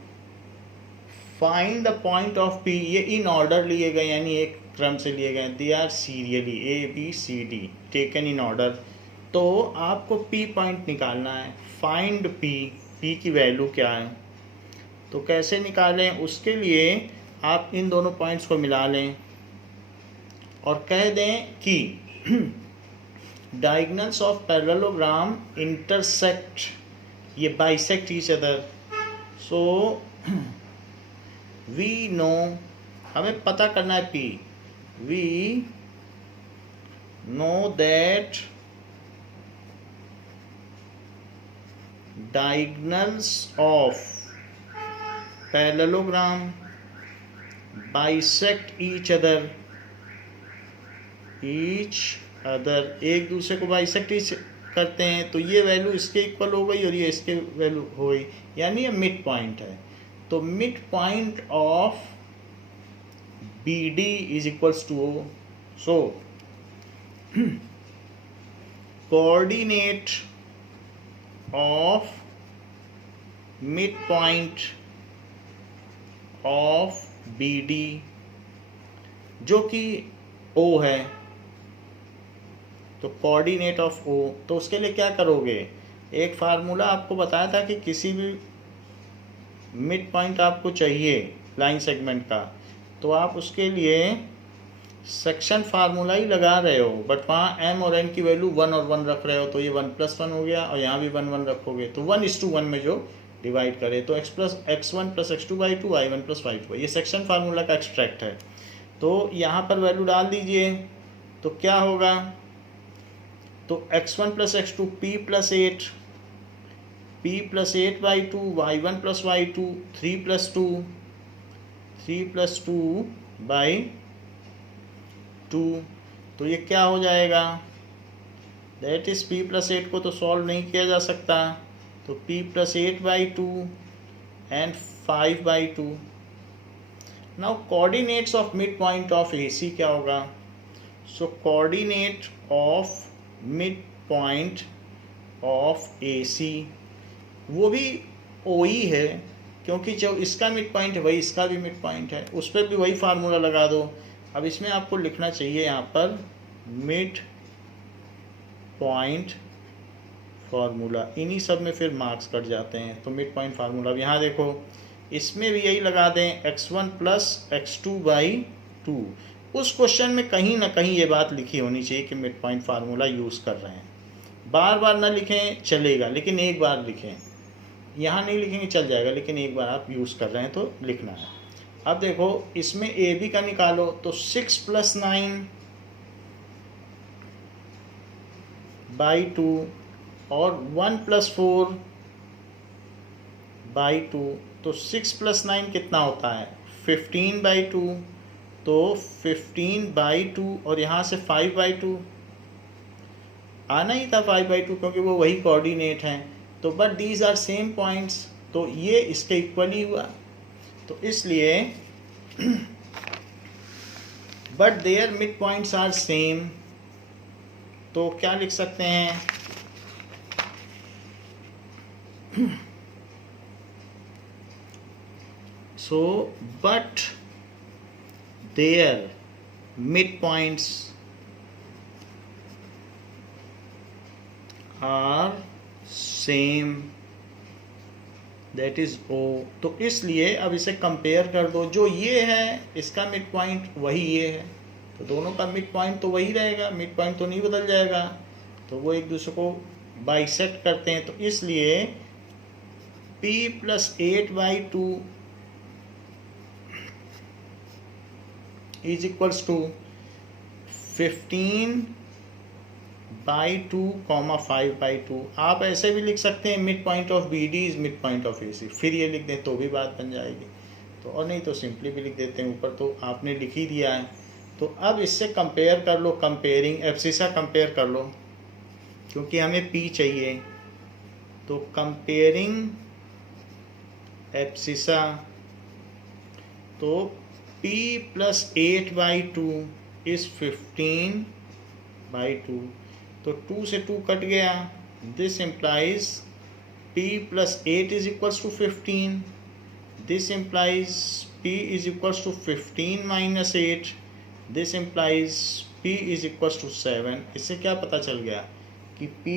find the point of P, ये इन ऑर्डर लिए गए यानी एक क्रम से लिए गए, they are serially ABCD taken in order. तो आपको पी पॉइंट निकालना है, फाइंड पी की वैल्यू क्या है। तो कैसे निकालें, उसके लिए आप इन दोनों पॉइंट्स को मिला लें और कह दें कि डायगोनल्स ऑफ पैरेललोग्राम इंटरसेक्ट, ये bisect each other. So we know, हमें पता करना है P, we know that diagonals of parallelogram bisect each other, एक दूसरे को बाइसेक्ट करते हैं तो ये वैल्यू इसके इक्वल हो गई और ये इसके वैल्यू हो गई, यानी ये मिड पॉइंट है। तो mid point of B D is equals to O. So coordinate of mid point of B D जो कि ओ है, तो कोऑर्डिनेट ऑफ ओ, तो उसके लिए क्या करोगे, एक फार्मूला आपको बताया था कि किसी भी मिड पॉइंट आपको चाहिए लाइन सेगमेंट का, तो आप उसके लिए सेक्शन फार्मूला ही लगा रहे हो, बट वहाँ एम और एन की वैल्यू 1 और 1 रख रहे हो, तो ये 1+1 हो गया, और यहाँ भी 1 1 रखोगे तो 1:1 में जो डिवाइड करे तो x1 + x2/2 y1 + y2, ये सेक्शन फार्मूला का एक्सट्रैक्ट है। तो यहाँ पर वैल्यू डाल दीजिए, तो क्या होगा, तो x1 + x2 p + 8, p + 8/2 y1 + y2 3 + 2 + 2/2, तो ये क्या हो जाएगा, दैट इज p + 8 को तो सॉल्व नहीं किया जा सकता, तो p + 8/2 and 5/2। Now coordinates of mid point of AC क्या होगा, so coordinate of mid point of AC वो भी O ही है, क्योंकि जो इसका मिड पॉइंट है वही इसका भी मिड पॉइंट है, उस पर भी वही फार्मूला लगा दो। अब इसमें आपको लिखना चाहिए यहाँ पर मिड पॉइंट फार्मूला, इन्हीं सब में फिर मार्क्स कट जाते हैं, तो मिड पॉइंट फार्मूला यहाँ देखो, इसमें भी यही लगा दें x1 + x2/2। उस क्वेश्चन में कहीं ना कहीं ये बात लिखी होनी चाहिए कि मिड पॉइंट फार्मूला यूज़ कर रहे हैं, बार बार ना लिखें चलेगा, लेकिन एक बार लिखें, यहाँ नहीं लिखेंगे चल जाएगा, लेकिन एक बार आप यूज़ कर रहे हैं तो लिखना है। अब देखो इसमें ए बी का निकालो, तो 6 + 9/2 और 1 + 4/2, तो 6 + 9 कितना होता है 15/2, तो 15/2 और यहाँ से 5/2 आना ही था 5/2, क्योंकि वो वही कोऑर्डिनेट हैं, तो but these are same points, तो ये इसके इक्वल ही हुआ, तो इसलिए but their mid points are same, तो क्या लिख सकते हैं, so but their mid points are same, that is O। तो इसलिए अब इसे कंपेयर कर दो, जो ये है इसका मिड पॉइंट वही ये है, तो दोनों का मिड पॉइंट तो वही रहेगा, मिड पॉइंट तो नहीं बदल जाएगा, तो वो एक दूसरे को बाइसेक्ट करते हैं, तो इसलिए p + 8/2 इज इक्वल्स टू 15/2, 5/2। आप ऐसे भी लिख सकते हैं mid point of BD is mid point of AC, फिर ये लिख दें तो भी बात बन जाएगी, तो और नहीं तो सिंपली भी लिख देते हैं, ऊपर तो आपने लिख ही दिया है। तो अब इससे कंपेयर कर लो, कंपेयरिंग एब्सिसा कंपेयर कर लो, क्योंकि हमें P चाहिए, तो कंपेयरिंग एब्सिसा, तो p + 8/2 इज 15/2, तो 2 से 2 कट गया, this implies p + 8 is equals to 15, this implies p is equals to 15 - 8, this implies p is equals to 7। इससे क्या पता चल गया कि p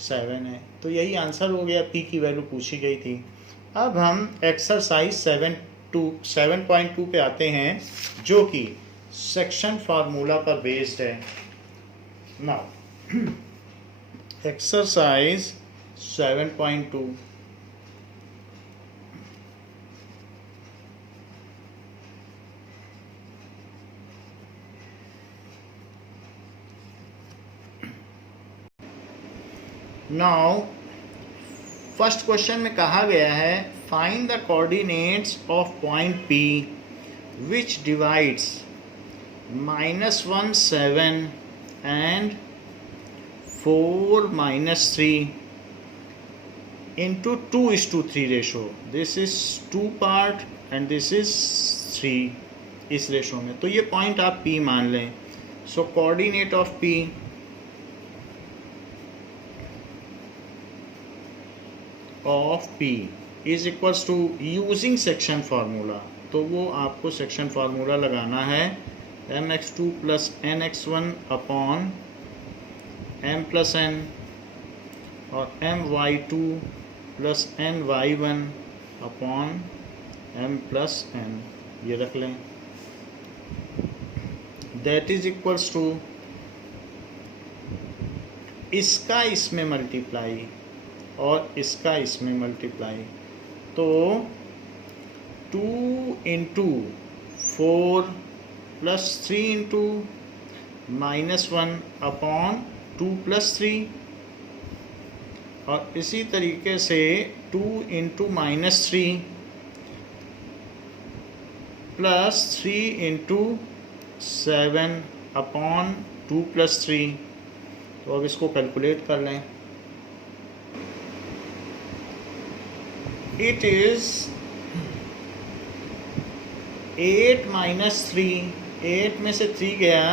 7 है, तो यही आंसर हो गया, p की वैल्यू पूछी गई थी। अब हम एक्सरसाइज 7.2 पे आते हैं, जो कि सेक्शन फार्मूला पर बेस्ड है। Now exercise 7.2, now first question में कहा गया है find the coordinates of point P which divides -1 7 and 4 minus 3 into 2:3 ratio. This is 2 part and this is 3 इस रेशो में. तो ये पॉइंट आप P मान लें. So coordinate of P is equals to using section formula. तो वो आपको सेक्शन फार्मूला लगाना है mx2 plus nx1 upon m plus n और my2 plus ny1 upon m plus n. ये रख लें. दैट इज इक्वल्स टू इसका इसमें मल्टीप्लाई और इसका इसमें मल्टीप्लाई. तो 2 into 4 plus 3 into -1 upon 2 plus 3 और इसी तरीके से 2 into -3 plus 3 into 7 upon 2 plus 3. तो अब इसको कैलकुलेट कर लें. It is 8 minus 3. 8 में से 3 गया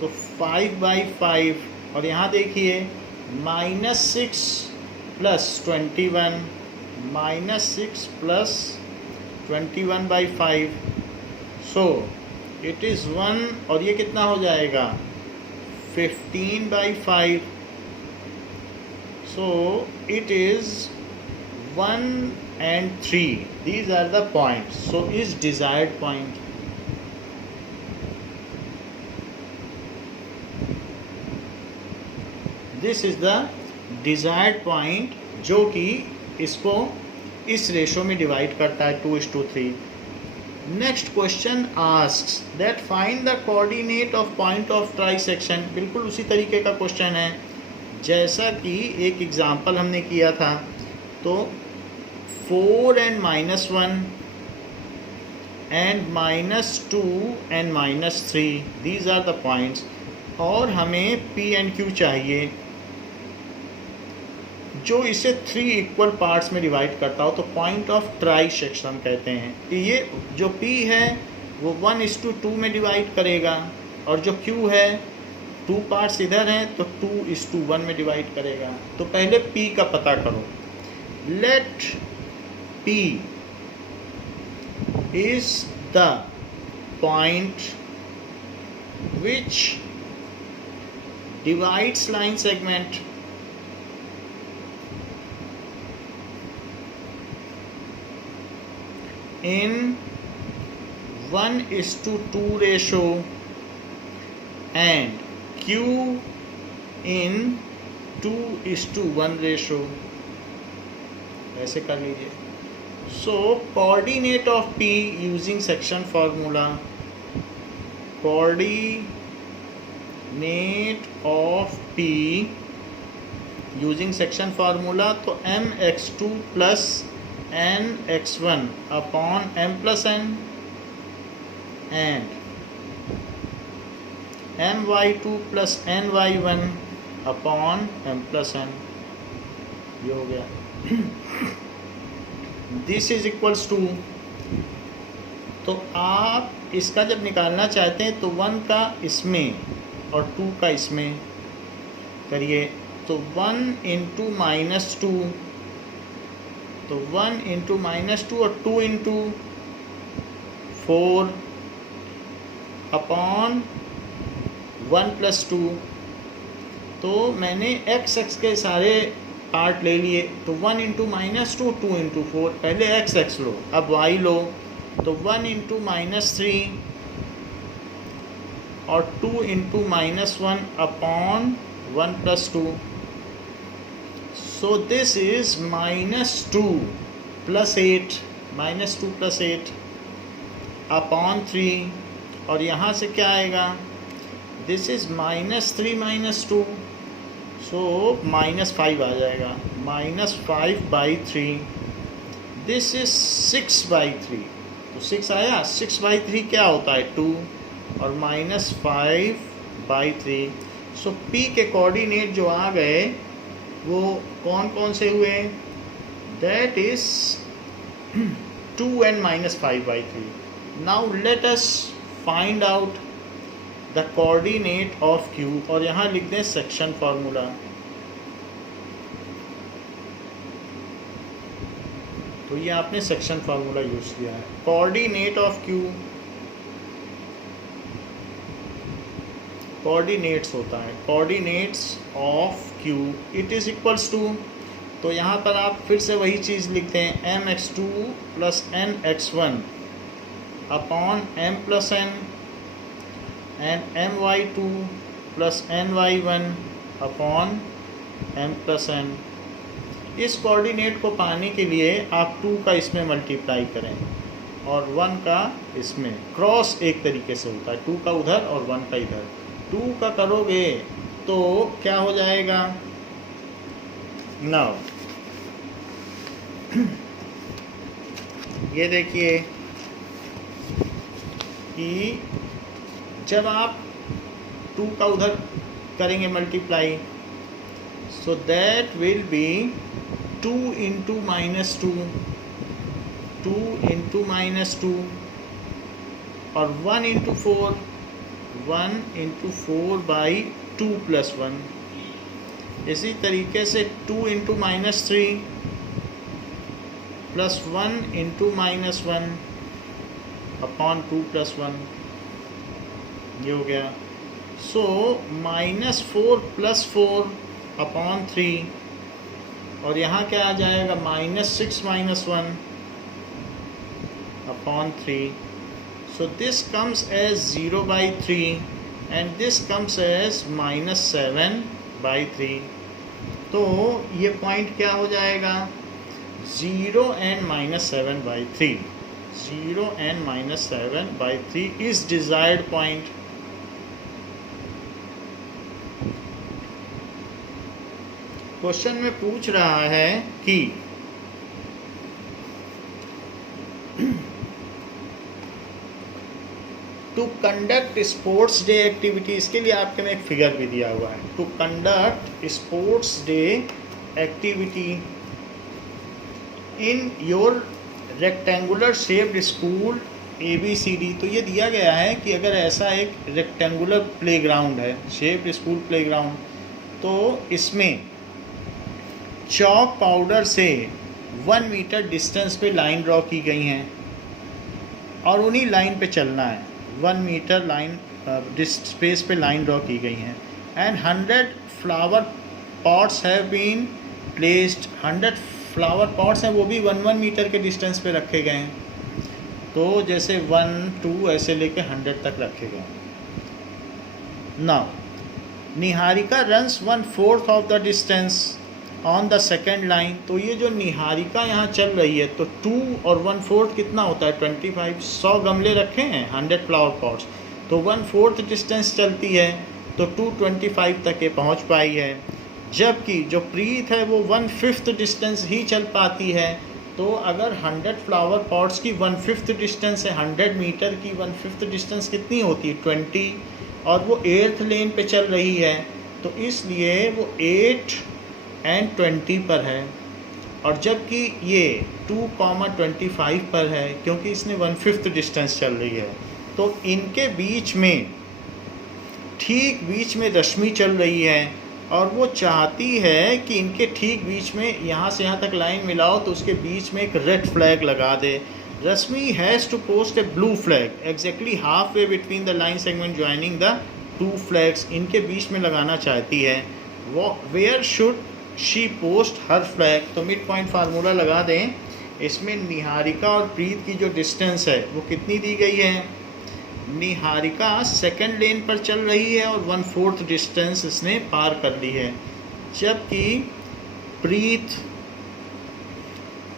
तो 5/5 और यहाँ देखिए -6 plus 21 -6 plus 21/5. So it is 1 और ये कितना हो जाएगा 15/5. सो it is 1 and 3. These are the points. So is desired point. This is the desired point जो कि इसको इस रेशो में डिवाइड करता है 2:3. Next question asks that find the coordinate of point of trisection. बिल्कुल उसी तरीके का क्वेश्चन है जैसा कि एक एग्जांपल हमने किया था. तो 4 and -1 and -2 and -3 these are the points. और हमें P and Q चाहिए जो इसे 3 इक्वल पार्ट्स में डिवाइड करता हो. तो पॉइंट ऑफ ट्राइसेक्शन कहते हैं. ये जो P है वो 1:2 में डिवाइड करेगा और जो Q है 2 पार्ट्स इधर हैं तो 2:1 में डिवाइड करेगा. तो पहले P का पता करो. Let P is the point which divides line segment in 1:2 ratio and Q in 2:1 ratio. ऐसे कर लीजिए. So coordinate of P using section formula. Coordinate of P using section formula. तो mx2 plus nx1 upon m plus n and my2 plus ny1 upon m plus n. ये हो गया. This is equals to. तो आप इसका जब निकालना चाहते हैं तो 1 का इसमें और 2 का इसमें करिए. तो 1 इंटू -2 तो 1 इंटू -2 और 2 इंटू 4 अपॉन 1 प्लस 2. तो मैंने x के सारे पार्ट ले लिए. तो 1 इंटू -2 2 इंटू 4. पहले x लो अब y लो. तो 1 इंटू -3 और 2 into -1 upon 1 plus 2. So this is -2 plus 8 -2 plus 8 upon 3 और यहाँ से क्या आएगा. दिस इज -3 -2 सो -5 आ जाएगा. -5/3. This is 6/3. तो 6 आया. 6/3 क्या होता है 2 और -5/3. सो P के कोऑर्डिनेट जो आ गए वो कौन कौन से हुए, that is 2n minus 5/3. Now let us find out the coordinate of Q और यहाँ लिख दें सेक्शन फार्मूला। तो ये आपने सेक्शन फार्मूला यूज किया है। कोऑर्डिनेट ऑफ Q, कोऑर्डिनेट्स होता है, coordinates of Q it is equals to, तो यहाँ पर आप फिर से वही चीज़ लिखते हैं mx2 plus nx1 upon m plus n and my2 plus ny1 upon m plus n। इस कोऑर्डिनेट को पाने के लिए आप 2 का इसमें मल्टीप्लाई करें और 1 का इसमें, क्रॉस एक तरीके से होता है, 2 का उधर और 1 का इधर। 2 का करोगे तो क्या हो जाएगा, नाउ ये देखिए कि जब आप 2 का उधर करेंगे multiply, so that will be 2 into minus 2, 2 into minus 2 और 1 इंटू 4, 1 इंटू 4 बाई 2 प्लस 1। इसी तरीके से 2 into minus 3 plus 1 into minus 1 upon 2 plus 1, ये हो गया। सो -4 प्लस 4 अपॉन 3 और यहाँ क्या आ जाएगा, -6 minus 1 upon 3। So this comes as 0/3 and this comes as -7/3। तो ये पॉइंट क्या हो जाएगा, 0 and -7/3, 0 and -7/3 is desired point। Question में पूछ रहा है कि to conduct sports day activity, इसके लिए आपके में एक फिगर भी दिया हुआ है, to conduct sports day activity in your rectangular shaped school ABCD। तो ये दिया गया है कि अगर ऐसा एक रेक्टेंगुलर प्लेग्राउंड है, शेप्ड स्कूल प्लेग्राउंड, तो इसमें चॉक पाउडर से 1 मीटर डिस्टेंस पे लाइन ड्रॉ की गई हैं और उन्हीं लाइन पे चलना है। 1 मीटर लाइन स्पेस पे लाइन ड्रॉ की गई हैं and 100 flower pots have been placed. 100 flower pots हैं, वो भी 1 मीटर के डिस्टेंस पे रखे गए हैं। तो जैसे 1 2 ऐसे लेके 100 तक रखे गए। Now Niharika runs 1/4 of the distance on the second line. तो ये जो निहारिका यहाँ चल रही है, तो 2 और 1/4 कितना होता है, 25। 100 गमले रखे हैं, 100 फ्लावर पॉट्स, तो 1/4 डिस्टेंस चलती है, तो 225 तक ये पहुँच पाई है। जबकि जो प्रीत है वो 1/5 डिस्टेंस ही चल पाती है। तो अगर 100 फ्लावर पॉट्स की 1/5 डिस्टेंस है, 100 मीटर की 1/5 डिस्टेंस कितनी होती है, 20, और वो 8th लेन पे चल रही है, तो इसलिए वो 8 and 20 पर है। और जबकि ये 2,25 पर है, क्योंकि इसने 1/5 डिस्टेंस चल रही है। तो इनके बीच में, ठीक बीच में रश्मि चल रही है और वो चाहती है कि इनके ठीक बीच में, यहाँ से यहाँ तक लाइन मिलाओ तो उसके बीच में एक रेड फ्लैग लगा दे। Rashmi has to post a blue flag exactly half way between the line segment joining the 2 flags. इनके बीच में लगाना चाहती है। वो where should she post her flag, तो मिड पॉइंट फार्मूला लगा दें। इसमें निहारिका और प्रीत की जो डिस्टेंस है वो कितनी दी गई है, निहारिका सेकंड लेन पर चल रही है और 1/4 डिस्टेंस इसने पार कर ली है। जबकि प्रीत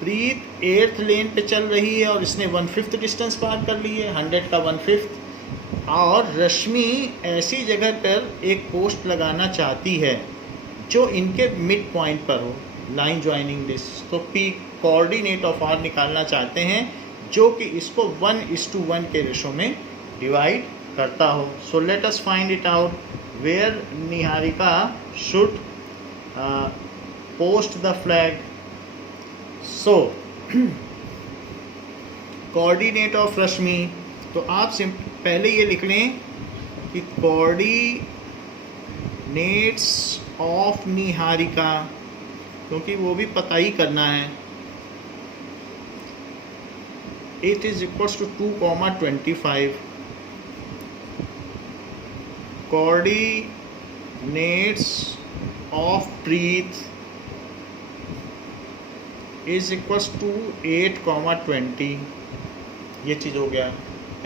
8th लेन पे चल रही है और इसने 1/5 डिस्टेंस पार कर ली है, 100 का 1/5। और रश्मि ऐसी जगह पर एक पोस्ट लगाना चाहती है जो इनके मिड पॉइंट पर हो, लाइन ज्वाइनिंग दिस। तो P कोऑर्डिनेट ऑफ R निकालना चाहते हैं जो कि इसको 1:1 के रेशो में डिवाइड करता हो. So let us find it out where Niharika should post the flag. So coordinate of Rashmi, तो आप पहले ये लिख लें कि कोऑर्डिनेट्स ऑफ निहारिका, क्योंकि वो भी पता ही करना है. It is equals to 2,25. Coordinates of Preet is equals to 8,20. ये चीज़ हो गया.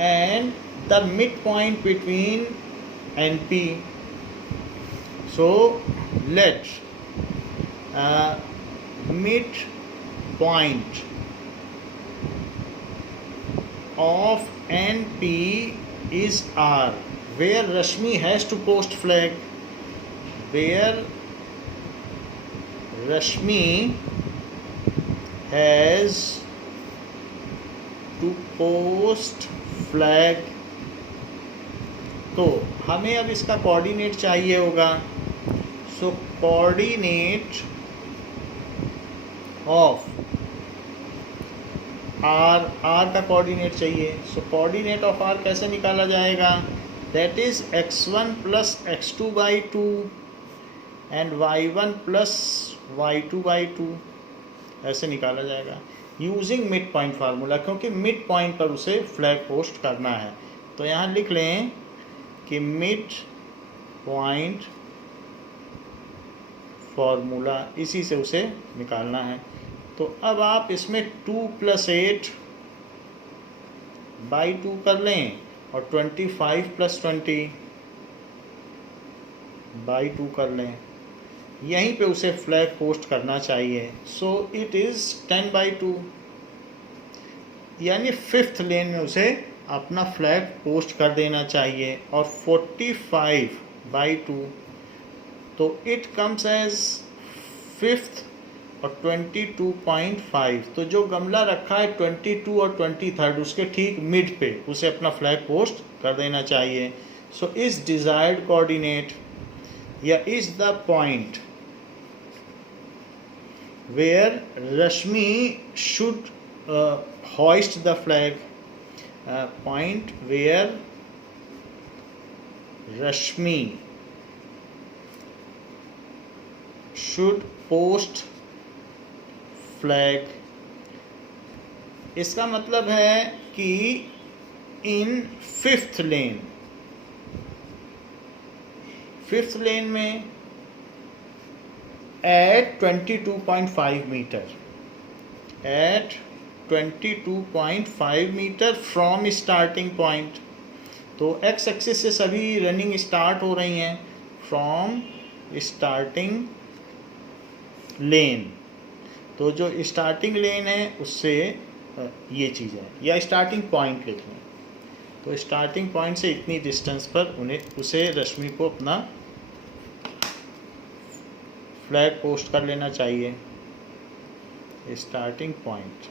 And the mid point between N P. So let mid point of NP is R, where Rashmi has to post flag, where Rashmi has to post flag. तो हमें अब इसका coordinate चाहिए होगा. सो कोऑर्डिनेट ऑफ आर का coordinate चाहिए. सो coordinate of are कैसे निकाला जाएगा? That is x1 plus x2/2 and y1 plus y2/2. ऐसे निकाला जाएगा यूजिंग मिड पॉइंट फार्मूला, क्योंकि मिड पॉइंट पर उसे फ्लैग पोस्ट करना है. तो यहाँ लिख लें कि मिड पॉइंट फार्मूला, इसी से उसे निकालना है. तो अब आप इसमें 2 + 8/2 कर लें और 25 + 20/2 कर लें. यहीं पे उसे फ्लैग पोस्ट करना चाहिए. सो इट इज़ 10/2, यानी 5th लेन में उसे अपना फ्लैग पोस्ट कर देना चाहिए. और 45/2, तो इट कम्स एज 5th और 22.5. तो जो गमला रखा है 22 और 23rd, उसके ठीक मिड पे उसे अपना फ्लैग पोस्ट कर देना चाहिए. सो इज डिजायर्ड कोऑर्डिनेट या is the point where Rashmi should hoist the flag, point where Rashmi should post flag. इसका मतलब है कि इन 5th लेन में at 22.5 metre, at 22.5 metre from starting point. तो एक्स एक्सिस से सभी रनिंग स्टार्ट हो रही हैं फ्रॉम स्टार्टिंग लेन. तो जो स्टार्टिंग लेन है उससे ये चीज़ है, या स्टार्टिंग पॉइंट लिख लें. तो स्टार्टिंग पॉइंट से इतनी डिस्टेंस पर उसे रश्मि को अपना फ्लैग पोस्ट कर लेना चाहिए. Starting point.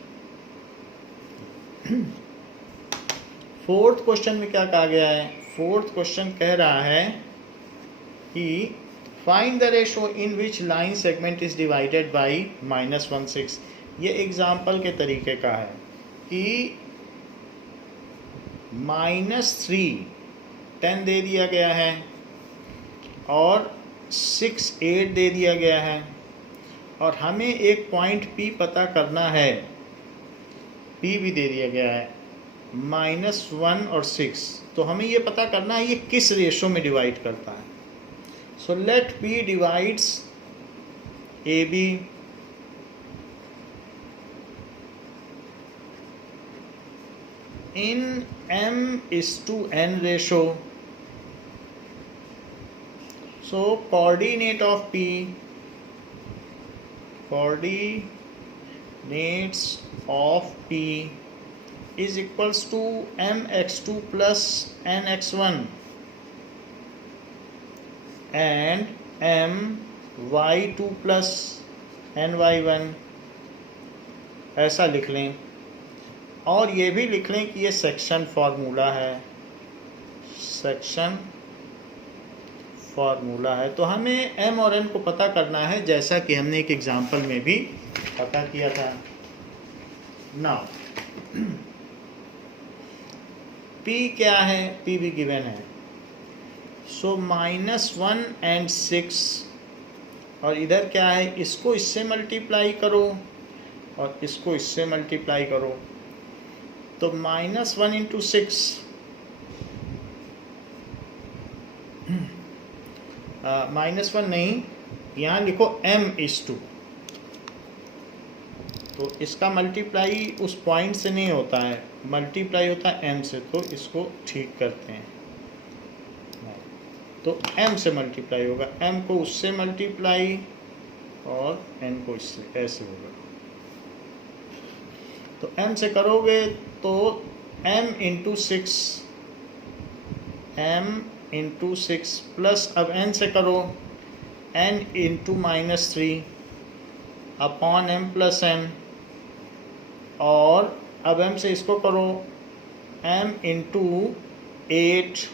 4th क्वेश्चन में क्या कहा गया है? 4th क्वेश्चन कह रहा है कि find the ratio in which line segment is divided by -16. ये एग्जाम्पल के तरीके का है कि -3 10 दे दिया गया है और 6 8 दे दिया गया है, और हमें एक पॉइंट P पता करना है. P भी दे दिया गया है -1 और 6. तो हमें ये पता करना है ये किस रेशो में डिवाइड करता है. So late P divides AB in m/n ratio. So coordinate of P, coordinates of P is equals to mx2 plus nx1 and my2 plus ny1. ऐसा लिख लें. और ये भी लिख लें कि ये सेक्शन फार्मूला है. सेक्शन फार्मूला है। तो हमें m और n को पता करना है, जैसा कि हमने एक एग्जांपल में भी पता किया था। नाउ p क्या है, p भी गिवन है। सो -1 and 6, और इधर क्या है, इसको इससे मल्टीप्लाई करो और इसको इससे मल्टीप्लाई करो। तो -1 × 6 -1 नहीं, यहाँ लिखो m/2। तो इसका मल्टीप्लाई उस पॉइंट से नहीं होता है, मल्टीप्लाई होता है m से। तो इसको ठीक करते हैं, तो m से मल्टीप्लाई होगा, m को उससे मल्टीप्लाई और n को इससे, ऐसे होगा। तो m से करोगे तो m × 6, m × 6 प्लस, अब n से करो n × -3 अपॉन m + n, और अब m से इसको करो m × 8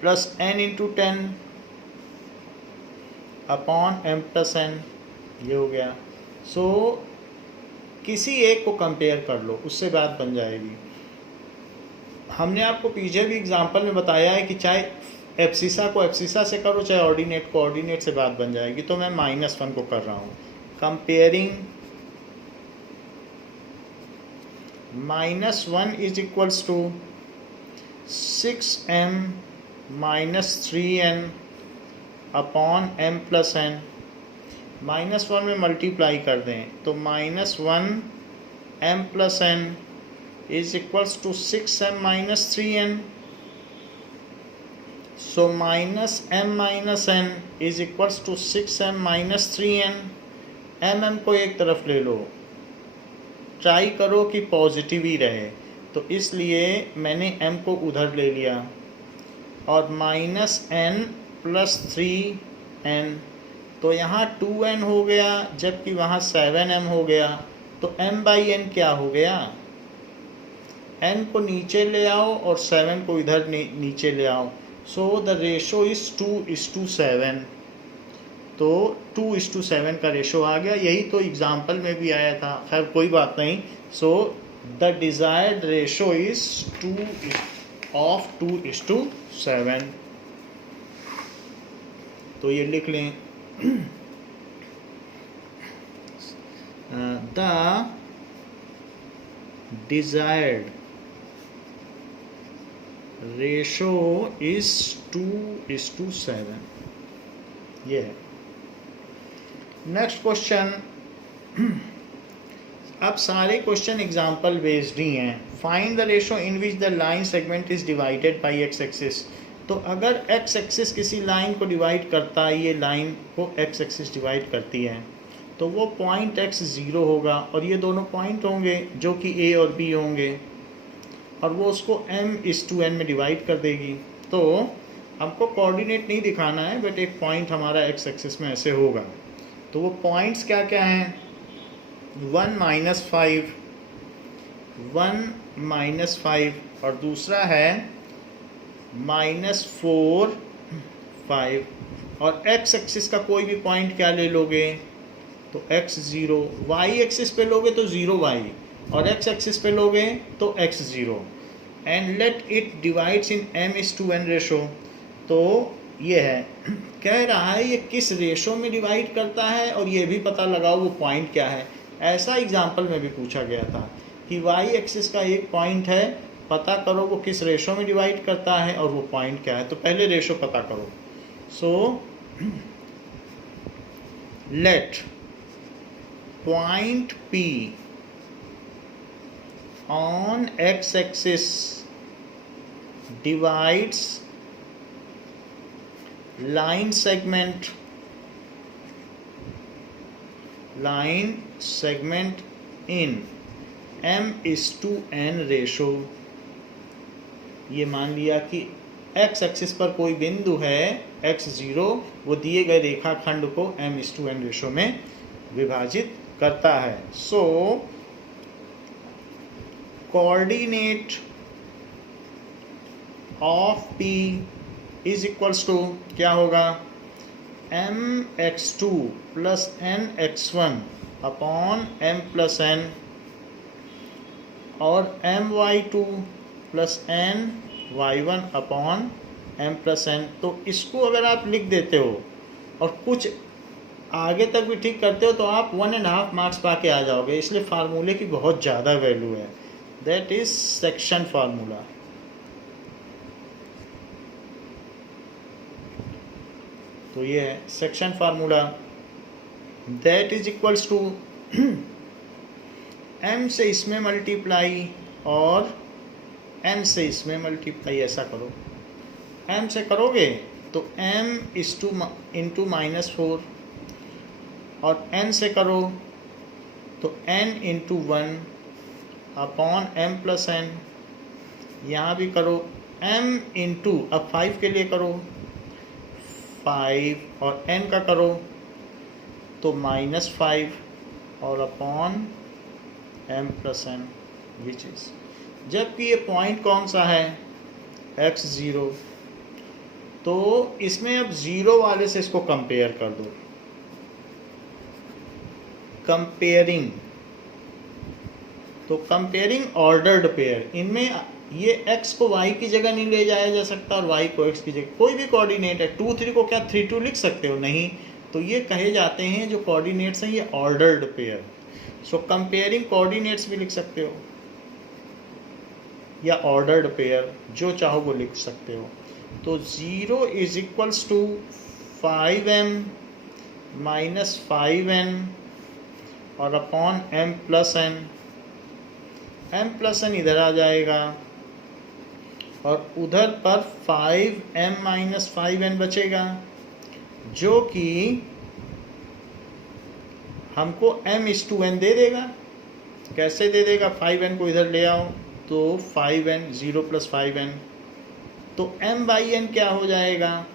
plus n × 10 upon m + n, ये हो गया। सो किसी एक को कंपेयर कर लो, उससे बात बन जाएगी। हमने आपको पीछे भी एग्जांपल में बताया है कि चाहे एब्सिसा को एब्सिसा से करो, चाहे ऑर्डिनेट को ऑर्डिनेट से बात बन जाएगी। तो मैं -1 को कर रहा हूँ, comparing -1 = 6m - 3n upon m + n। -1 में मल्टीप्लाई कर दें तो -1 m + n = 6m - 3n। सो -m - n = 6m - 3n। m को एक तरफ ले लो, ट्राई करो कि पॉजिटिव ही रहे, तो इसलिए मैंने m को उधर ले लिया, और -n + 3n, तो यहाँ 2n हो गया, जबकि वहाँ 7m हो गया। तो m/n क्या हो गया, n को नीचे ले आओ और 7 को इधर नीचे ले आओ। So the ratio is 2:7। तो 2:7 का रेशो आ गया, यही तो एग्जाम्पल में भी आया था। खैर कोई बात नहीं। So the desired ratio is 2:7। तो ये लिख लें, द डिज़ायर्ड रेशो इज 2:7। ये है। Next question. अब सारे क्वेश्चन एग्जाम्पल बेस्ड ही हैं। Find the ratio in which the line segment is divided by x axis. तो अगर एक्स एक्सिस किसी लाइन को डिवाइड करता है, ये लाइन को एक्स एक्सिस डिवाइड करती है, तो वो पॉइंट x 0 होगा, और ये दोनों पॉइंट होंगे जो कि a और b होंगे, और वो उसको m/n में डिवाइड कर देगी। तो हमको कोऑर्डिनेट नहीं दिखाना है, बट एक पॉइंट हमारा x एक्सिस में ऐसे होगा। तो वो पॉइंट्स क्या क्या हैं, 1 - 5, 1 - 5, और दूसरा है -4 5। और x एक्सिस का कोई भी पॉइंट क्या ले लोगे, तो x 0, y एक्सिस पे लोगे तो 0y, और x एक्सिस पे लोगे तो x 0, and let it divides in m/n ratio. तो ये है, कह रहा है ये किस रेशो में डिवाइड करता है, और ये भी पता लगाओ वो पॉइंट क्या है। ऐसा एग्जाम्पल में भी पूछा गया था कि y एक्सिस का एक पॉइंट है, पता करो वो किस रेशो में डिवाइड करता है और वो पॉइंट क्या है। तो पहले रेशो पता करो। सो let point P on x-axis divides line segment in m/n ratio. ये मान लिया कि x एक्सिस पर कोई बिंदु है x0, वो दिए गए रेखाखंड को m/n रेशो में विभाजित करता है। So coordinate of P is equals to क्या होगा, M X two plus N X one upon M plus N और M Y two plus N Y one upon M plus N. तो इसको अगर आप लिख देते हो और कुछ आगे तक भी ठीक करते हो तो आप 1.5 मार्क्स पा के आ जाओगे। इसलिए फार्मूले की बहुत ज़्यादा वैल्यू है। That is section formula. तो ये है section formula. That is equals to m से इसमें मल्टीप्लाई और n से इसमें मल्टीप्लाई। ऐसा करो, m से करोगे तो m इज टू इंटू -4 और n से करो तो n into 1 upon m plus n। यहाँ भी करो m इंटू, अब 5 के लिए करो 5 और n का करो तो -5 और upon m plus n which is, जबकि ये पॉइंट कौन सा है, x0। तो इसमें अब 0 वाले से इसको कंपेयर कर दो। कंपेयरिंग, तो कंपेयरिंग ऑर्डर्ड पेयर, इनमें ये x को y की जगह नहीं ले जाया जा सकता और y को x की जगह। कोई भी कोऑर्डिनेट है, 2 3 को क्या 3 2 लिख सकते हो, नहीं। तो ये कहे जाते हैं जो कोऑर्डिनेट्स हैं ये ऑर्डर्ड पेयर। सो कंपेयरिंग कोऑर्डिनेट्स भी लिख सकते हो या ऑर्डर्ड पेयर, जो चाहो वो लिख सकते हो। तो 0 is equals to 5m minus 5n और upon m plus n। m plus n इधर आ जाएगा और उधर पर 5m माइनस 5n बचेगा, जो कि हमको m इस टू n दे देगा। कैसे दे देगा, 5n को इधर ले आओ तो 5n 0 प्लस 5n, तो m बाई n क्या हो जाएगा।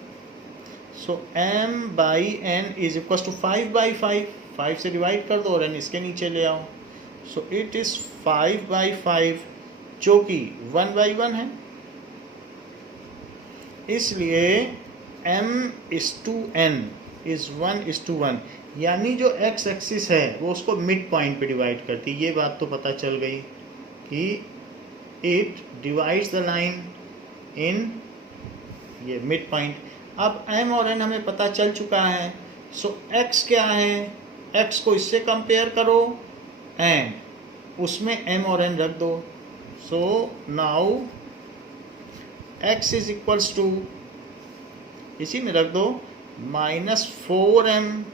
So m by n is equal to 5 by 5 से डिवाइड कर दो और n इसके नीचे ले आओ। सो इट इज 5 बाई 5 जो कि 1 बाई 1 है। इसलिए m is to n is 1:1, यानी जो x एक्सिस है वो उसको मिड पॉइंट पे डिवाइड करती है। ये बात तो पता चल गई कि it divides the line in ये मिड पॉइंट। अब m और n हमें पता चल चुका है। सो x क्या है, x को इससे कंपेयर करो एंड उसमें m और n रख दो। So now x is equals to, इसी में रख दो -4m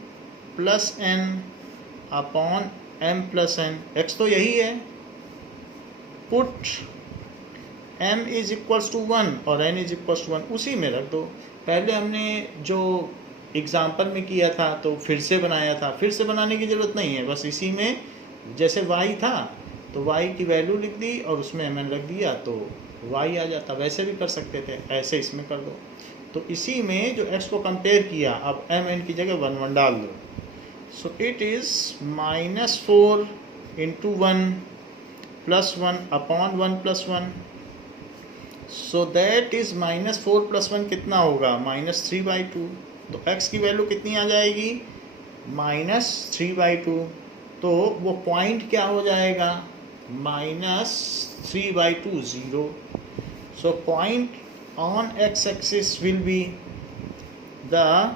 plus n upon m plus n। x तो यही है। Put m is equals to 1 और n इज इक्वल्स टू 1, उसी में रख दो। पहले हमने जो एग्जाम्पल में किया था तो फिर से बनाया था, फिर से बनाने की ज़रूरत नहीं है। बस इसी में जैसे y था तो y की वैल्यू लिख दी और उसमें mn रख दिया तो y आ जाता। वैसे भी कर सकते थे, ऐसे इसमें कर दो। तो इसी में जो x को कंपेयर किया, अब mn की जगह 1 1 डाल दो। सो it is -4 into 1 plus 1 upon 1 plus 1। So that is -4 plus 1 कितना होगा, -3/2। तो x की वैल्यू कितनी आ जाएगी, -3/2। तो वो पॉइंट क्या हो जाएगा, -3/2 0। So point on x-axis will be the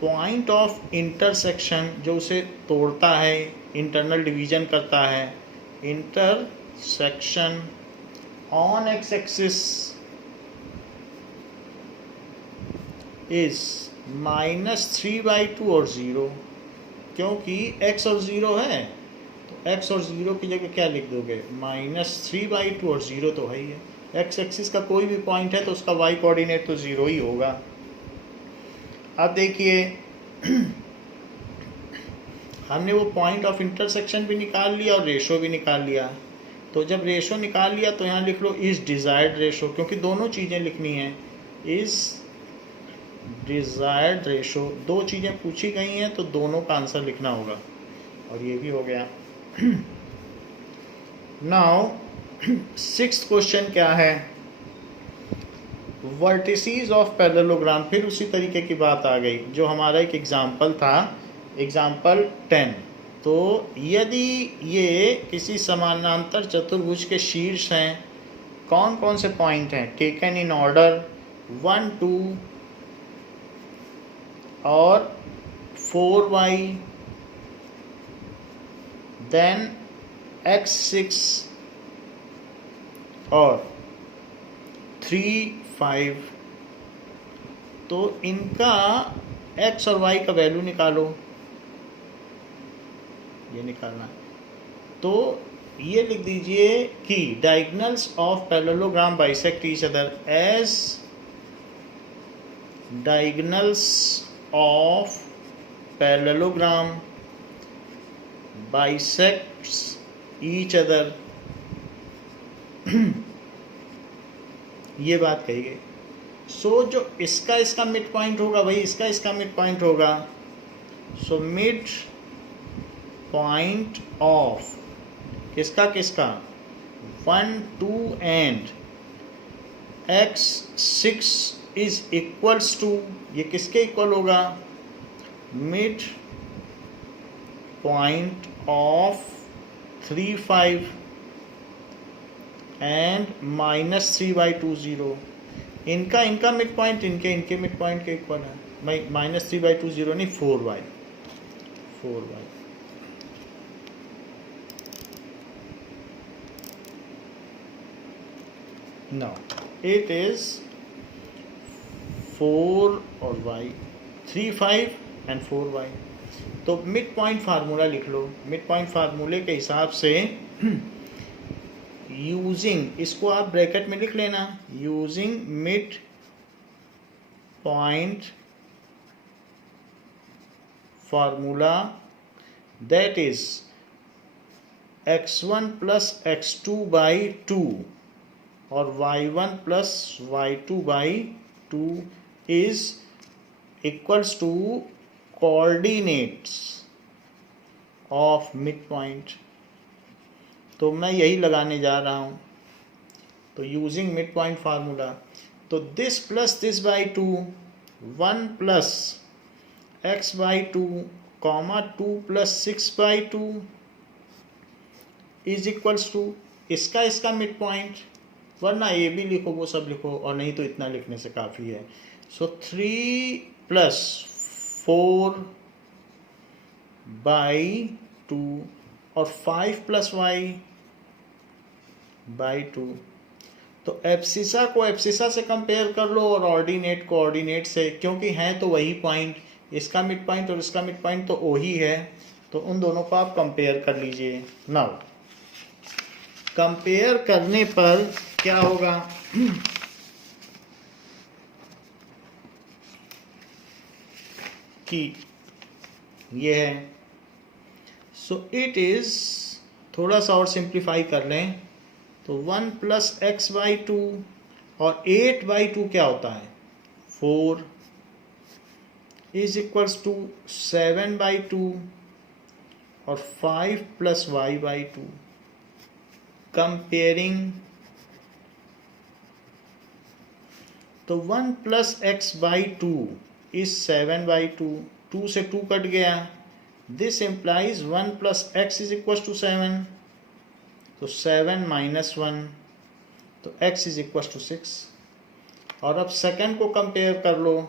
point of intersection, जो उसे तोड़ता है, इंटरनल डिवीजन करता है। इंटरसेक्शन on x-axis is -3/2 और 0, क्योंकि x और 0 है तो x और 0 की जगह क्या लिख दोगे, -3/2 और 0 तो है ही है। एक्स एक्सिस का कोई भी पॉइंट है तो उसका वाई कोऑर्डिनेट तो 0 ही होगा। अब देखिए हमने वो पॉइंट ऑफ इंटरसेक्शन भी निकाल लिया और रेशो भी निकाल लिया। तो जब रेशो निकाल लिया तो यहाँ लिख लो इज डिज़ायर्ड रेशो, क्योंकि दोनों चीज़ें लिखनी हैं। इज डिज़ायर्ड रेशो, दो चीज़ें पूछी गई हैं तो दोनों का आंसर लिखना होगा, और ये भी हो गया। नाउ 6th क्वेश्चन क्या है, वर्टिसेस ऑफ पैरेललोग्राम, फिर उसी तरीके की बात आ गई जो हमारा एक एग्जाम्पल था, एग्जाम्पल 10। तो यदि ये किसी समानांतर चतुर्भुज के शीर्ष हैं, कौन कौन से पॉइंट हैं, टेकन इन ऑर्डर 1 2 और 4y, देन x6 और 3 5। तो इनका x और y का वैल्यू निकालो, ये निकालना है। तो ये लिख दीजिए कि diagonals of parallelogram bisect each other as diagonals of parallelogram bisects each other. ये बात कही गई। सो जो इसका मिड पॉइंट होगा वही इसका मिड पॉइंट होगा। सो मिड पॉइंट ऑफ किसका 1 2 and x6 is equals to, ये किसके इक्वल होगा, मिड पॉइंट ऑफ 3 5 एंड -3/2 इनका मिड पॉइंट इनके मिड पॉइंट के इक्वल है। भाई -3/2 नहीं, 4y। Now it is 4 और y, 3 5 and 4y। तो मिड पॉइंट फार्मूला लिख लो। मिड पॉइंट फार्मूले के हिसाब से यूजिंग, इसको आप ब्रैकेट में लिख लेना, using mid point formula that is x1 plus x2/2 और y1 plus y2/2 is equals to coordinates of mid point. तो मैं यही लगाने जा रहा हूँ। तो यूजिंग मिड पॉइंट फार्मूला, तो this plus this by 2, 1 plus x/2 comma 2 plus 6/2 is equals to इसका मिड पॉइंट, वरना ये भी लिखो वो सब लिखो, और नहीं तो इतना लिखने से काफ़ी है। सो 3 प्लस 4/2 और 5 प्लस y/2। तो एब्सिसा को एब्सिसा से कंपेयर कर लो और ऑर्डिनेट को ऑर्डिनेट से, क्योंकि हैं तो वही पॉइंट, इसका मिड पॉइंट और इसका मिड पॉइंट तो वही है, तो उन दोनों को आप कंपेयर कर लीजिए। नाउ कंपेयर करने पर क्या होगा, कि ये है। सो इट इज, थोड़ा सा और सिंप्लीफाई कर लें तो 1 प्लस x/2 और 8/2 क्या होता है, 4 इज इक्वल्स टू 7/2 और 5 प्लस y/2। कंपेयरिंग, तो 1 प्लस x/2 इज 7/2, 2 से 2 कट गया। This implies 1 plus x is equal to 7, तो 7 माइनस 1, तो x इज इक्वल टू 6। और अब सेकंड को कंपेयर कर लो,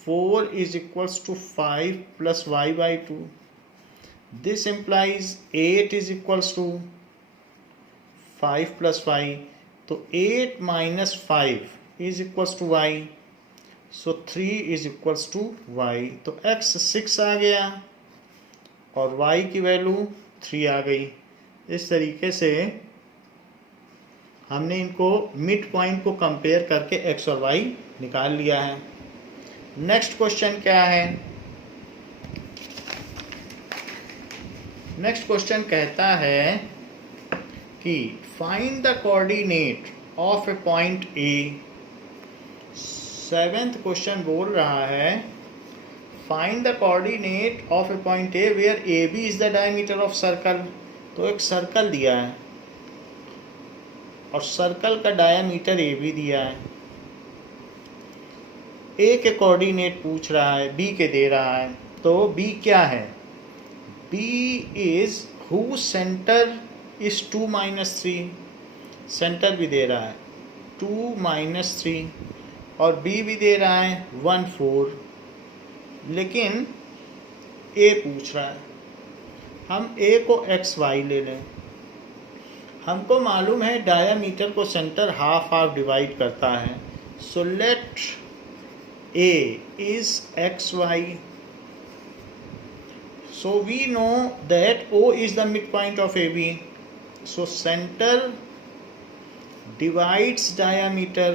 4 is equals to 5 plus y/2। This implies 8 is equals to 5 plus y, तो 8 minus 5 is equals to y, so 3 is equals to y। तो x 6 आ गया और y की वैल्यू 3 आ गई। इस तरीके से हमने इनको मिड पॉइंट को कंपेयर करके x और y निकाल लिया है। नेक्स्ट क्वेश्चन क्या है, नेक्स्ट क्वेश्चन कहता है कि find the coordinate of a point A. Seventh question बोल रहा है find the coordinate of a point A where A B is the diameter of circle. तो एक सर्कल दिया है और सर्कल का डायमीटर ए बी दिया है। ए के कोऑर्डिनेट पूछ रहा है, बी के दे रहा है, तो बी क्या है? B is who centre is 2 - 3, centre भी दे रहा है 2 - 3, और बी भी दे रहा है 1 4, लेकिन ए पूछ रहा है। हम ए को एक्स वाई ले लें। हमको मालूम है डायामीटर को सेंटर हाफ हाफ डिवाइड करता है, so let A is X Y, so we know that O is the midpoint of AB, so center divides diameter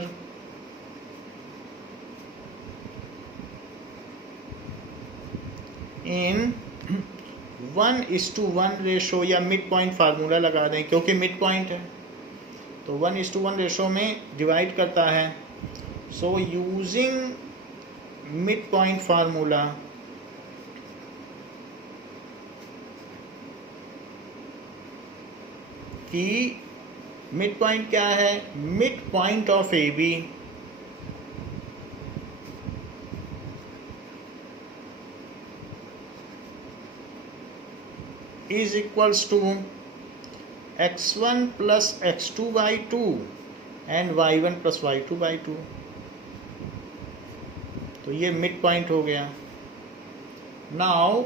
in 1:1 ratio, या मिड पॉइंट फार्मूला लगा दें क्योंकि मिड पॉइंट है, तो 1:1 ratio में divide करता है। So using mid point formula, कि मिड पॉइंट क्या है? Mid point of A B is equals to x1 plus x2/2 and y1 plus y2/2। तो ये मिड पॉइंट हो गया। नाउ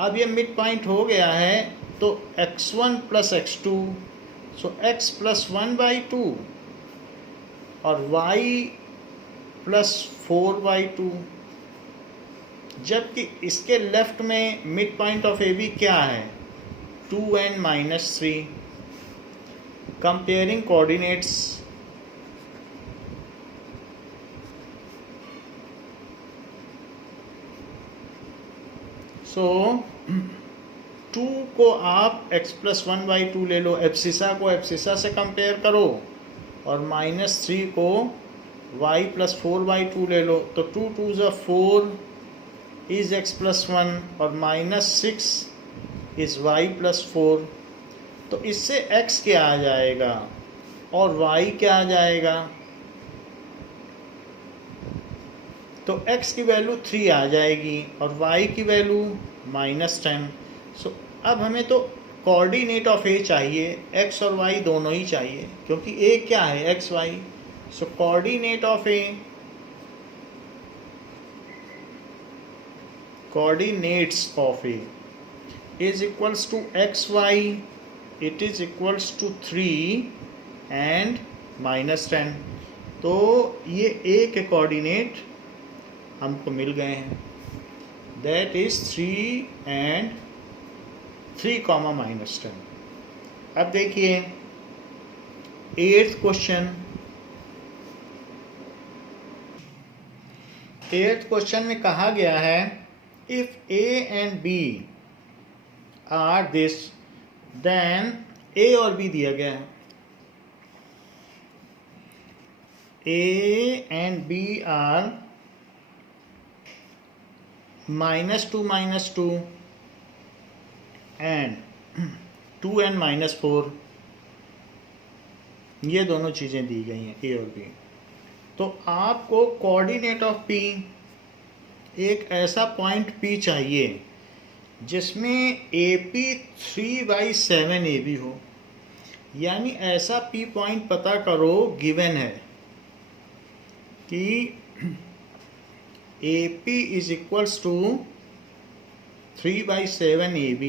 अब ये मिड पॉइंट हो गया है, तो x1 प्लस x2, सो x प्लस 1/2 और y प्लस 4/2, जबकि इसके लेफ्ट में mid point of A B क्या है? 2 and -3। कंपेयरिंग कोऑर्डिनेट्स, सो 2 को आप x प्लस 1/2 ले लो, एब्सिसा को एब्सिसा से कंपेयर करो, और -3 को y प्लस 4/2 ले लो, तो 2 2 ज़ा 4 इज x प्लस 1 और -6 इज y प्लस 4। तो इससे x क्या आ जाएगा और y क्या आ जाएगा? तो x की वैल्यू 3 आ जाएगी और y की वैल्यू -10। सो अब हमें तो कोऑर्डिनेट ऑफ ए चाहिए, x और y दोनों ही चाहिए, क्योंकि a क्या है? x y। So coordinate of A, coordinates of A is equals to xy, it is equals to 3 and -10। तो ये A के कोऑर्डिनेट हमको मिल गए हैं, दैट इज 3 and 3, -10। अब देखिए 8th क्वेश्चन। 8th क्वेश्चन में कहा गया है, if A and B are this, then A और B दिया गया है। A and B are -2 -2 and 2 and -4, ये दोनों चीज़ें दी गई हैं A और B। तो आपको कोऑर्डिनेट ऑफ P, एक ऐसा पॉइंट P चाहिए जिसमें AP 3/7 AB हो, यानी ऐसा P पॉइंट पता करो, गिवन है कि AP is equals to 3/7 AB।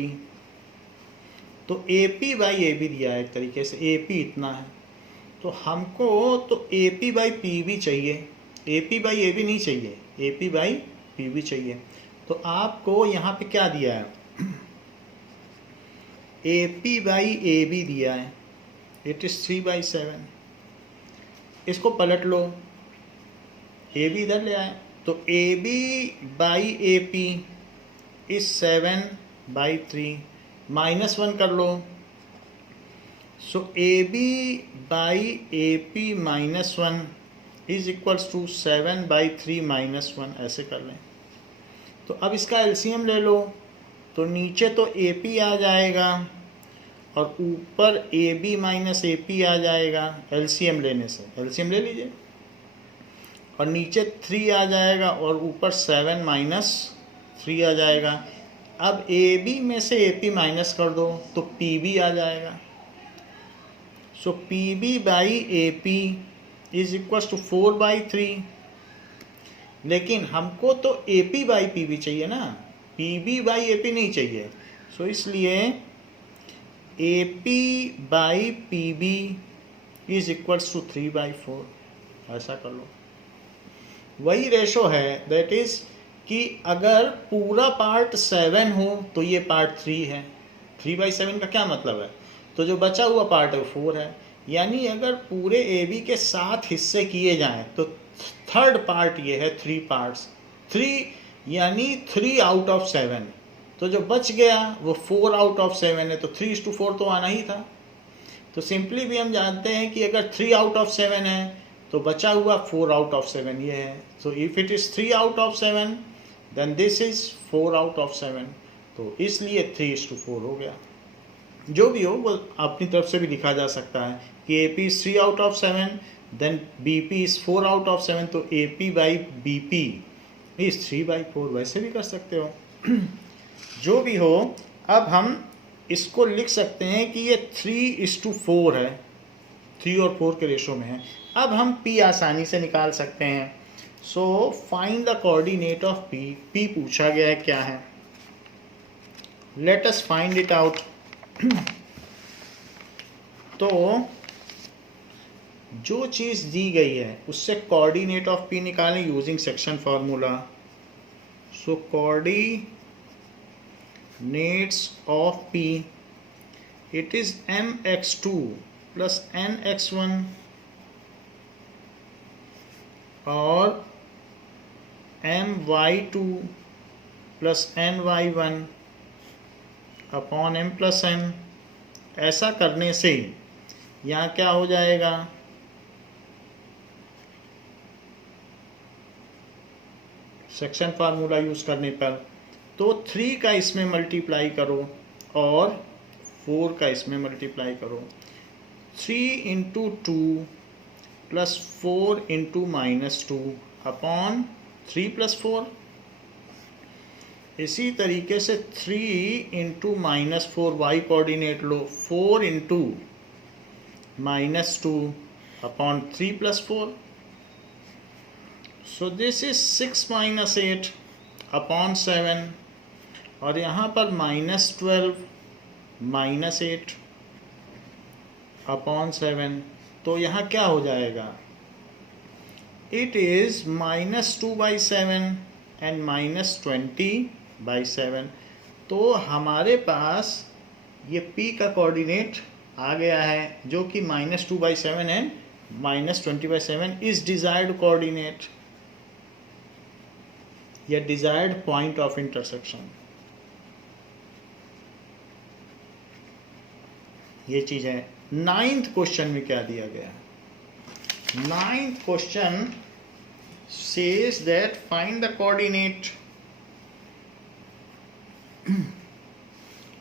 तो AP/AB दिया है एक तरीके से, AP इतना है, तो हमको तो AP/P भी चाहिए, AP/AB नहीं चाहिए, AP/P भी चाहिए। तो आपको यहाँ पे क्या दिया है? AP/AB दिया है, इट इज़ 3/7। इसको पलट लो, AB इधर ले आए, तो AB/AP इज 7/3, -1 कर लो, सो AB/AP -1 इज इक्वल्स टू 7/3 -1, ऐसे कर लें। तो अब इसका एलसीएम ले लो, तो नीचे तो AP आ जाएगा और ऊपर AB - AP आ जाएगा। एलसीएम लेने से, एलसीएम ले लीजिए, और नीचे 3 आ जाएगा और ऊपर 7 माइनस 3 आ जाएगा। अब ए बी में से ए पी माइनस कर दो तो पी बी आ जाएगा। So P B by A P is equal to 4/3। लेकिन हमको तो A P by P B चाहिए ना, P B by A P नहीं चाहिए। सो इसलिए A P by P B is equals to 3/4। ऐसा कर लो, वही रेशो है। दैट इज कि अगर पूरा पार्ट 7 हो तो ये पार्ट 3 है। 3/7 का क्या मतलब है, तो जो बचा हुआ पार्ट है वो 4 है। यानी अगर पूरे ए बी के 7 हिस्से किए जाएं तो थर्ड पार्ट ये है 3 पार्ट्स। 3 यानी 3 आउट ऑफ 7, तो जो बच गया वो 4 आउट ऑफ 7 है, तो 3:4 तो आना ही था। तो सिंपली भी हम जानते हैं कि अगर 3 आउट ऑफ 7 है तो बचा हुआ 4 आउट ऑफ 7 ये है। So if it is 3 out of 7 then this is 4 out of 7, तो इसलिए 3:4 हो गया। जो भी हो वो अपनी तरफ से भी लिखा जा सकता है कि A P is 3 out of 7 then B P is 4 out of 7, तो A P by B P is 3/4, वैसे भी कर सकते हो। जो भी हो, अब हम इसको लिख सकते हैं कि ये 3:4 है, 3 और 4 के रेशो में है। अब हम P आसानी से निकाल सकते हैं। So find the coordinate of P। P पूछा गया है क्या है, let us find it out. तो जो चीज़ दी गई है उससे कोऑर्डिनेट ऑफ P निकालें using section formula. So coordinates of P, it is mx2 plus nx1 और my2 plus ny1 upon m plus n। ऐसा करने से यहाँ क्या हो जाएगा, सेक्शन फार्मूला यूज़ करने पर, तो 3 का इसमें मल्टीप्लाई करो और 4 का इसमें मल्टीप्लाई करो। 3 into 2 plus 4 into -2 upon 3 plus 4। इसी तरीके से 3 इंटू -4 वाई कोऑर्डिनेट लो, 4 into -2 upon 3 plus 4। So this is 6 - 8 upon 7, और यहाँ पर -12 -8 अपॉन 7, तो यहाँ क्या हो जाएगा, इट इज -2/7 एंड -20/7। तो हमारे पास ये P का कोऑर्डिनेट आ गया है जो कि -2/7 एंड -20/7 इज डिजायर्ड कोऑर्डिनेट या डिजायर्ड पॉइंट ऑफ इंटरसेक्शन। ये चीज है। 9th क्वेश्चन में क्या दिया गया, 9th question says that find the coordinate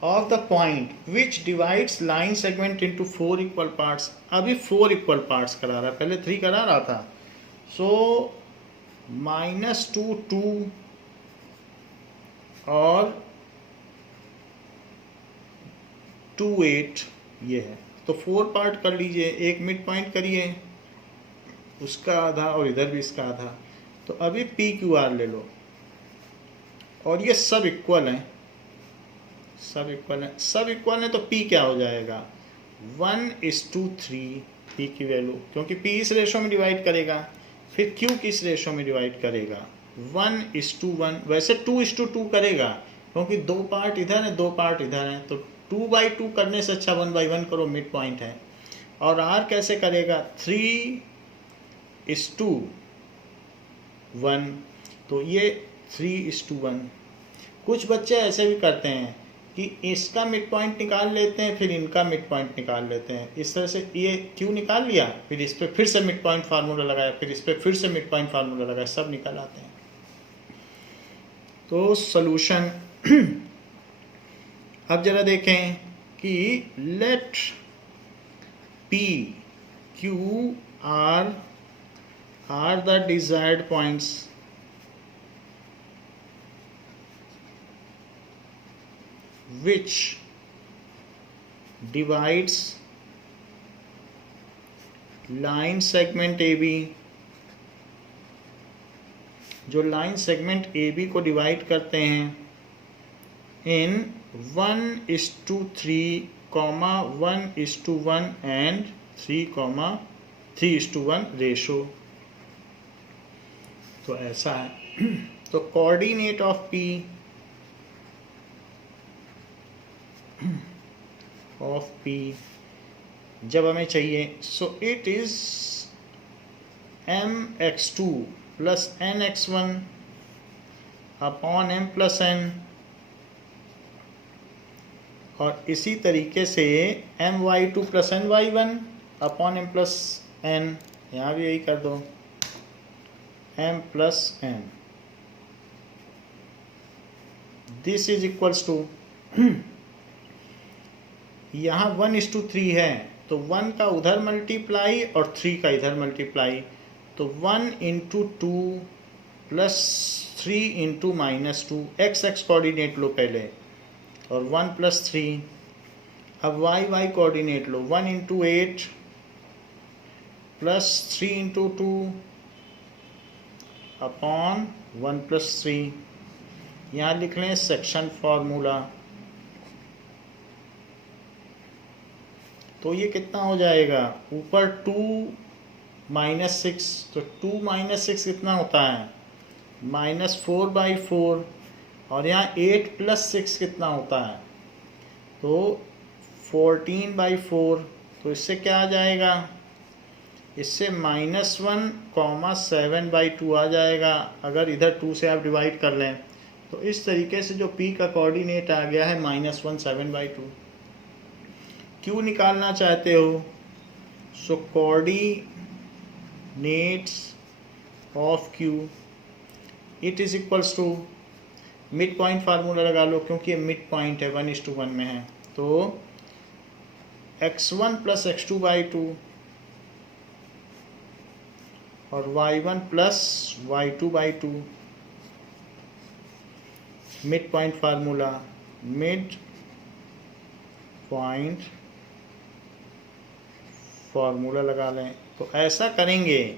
of the point which divides line segment into 4 equal parts। अभी 4 equal parts करा रहा है, पहले 3 करा रहा था। सो -2 2 और 2 8 ये है, तो 4 पार्ट कर लीजिए। एक मिड पॉइंट करिए, उसका आधा और इधर भी इसका आधा। तो अभी पी क्यू आर ले लो, और ये सब इक्वल हैं, सब इक्वल हैं, सब इक्वल हैं, तो पी क्या हो जाएगा 1:3 पी की वैल्यू, क्योंकि पी इस रेशो में डिवाइड करेगा, फिर क्यू किस रेशो में डिवाइड करेगा 1:1। वैसे 2:2 करेगा, क्योंकि 2 पार्ट इधर है 2 पार्ट इधर है, तो 2/2 करने से अच्छा 1/1 करो, मिड पॉइंट है। और आर कैसे करेगा 3:1, तो ये 3:1। कुछ बच्चे ऐसे भी करते हैं कि इसका मिड पॉइंट निकाल लेते हैं, फिर इनका मिड पॉइंट निकाल लेते हैं। इस तरह से ये क्यू निकाल लिया, फिर इस पर फिर से मिड पॉइंट फार्मूला लगाया, फिर इस पर फिर से मिड पॉइंट फार्मूला लगाया, सब निकल आते हैं। तो सॉल्यूशन अब जरा देखें कि late P Q R are the desired points which divides line segment AB, जो लाइन सेगमेंट AB को डिवाइड करते हैं इन 1:3, 1:1 एंड 3:1 रेशो। तो ऐसा है। तो कोऑर्डिनेट ऑफ P जब हमें चाहिए, so it is mx2 plus nx1 upon m plus n, और इसी तरीके से my2 plus ny1 upon m plus n, यहाँ भी यही कर दो m plus n। This is equals to, यहाँ 1:3 है तो 1 का उधर मल्टीप्लाई और 3 का इधर मल्टीप्लाई, तो 1:2 प्लस 3 -2, x कोऑर्डिनेट लो पहले, और 1 प्लस 3। अब y कोऑर्डिनेट लो, 1:8 प्लस 3:2 अपॉन 1 प्लस 3। यहाँ लिख लें सेक्शन फार्मूला। तो ये कितना हो जाएगा, ऊपर 2 -6, तो 2 - 6 कितना होता है, -4/4, और यहाँ 8 + 6 कितना होता है, तो 14/4। तो इससे क्या आ जाएगा, इससे -1,7/2 आ जाएगा, अगर इधर 2 से आप डिवाइड कर लें। तो इस तरीके से जो P का कोऑर्डिनेट आ गया है -1,7/2। Q निकालना चाहते हो, so coordinates of Q it is equals to, mid point formula लगा लो क्योंकि ये मिड पॉइंट है, 1:1 में है। तो x1 + x2/2 और y1 + y2/2, mid point formula, mid point formula लगा लें। तो ऐसा करेंगे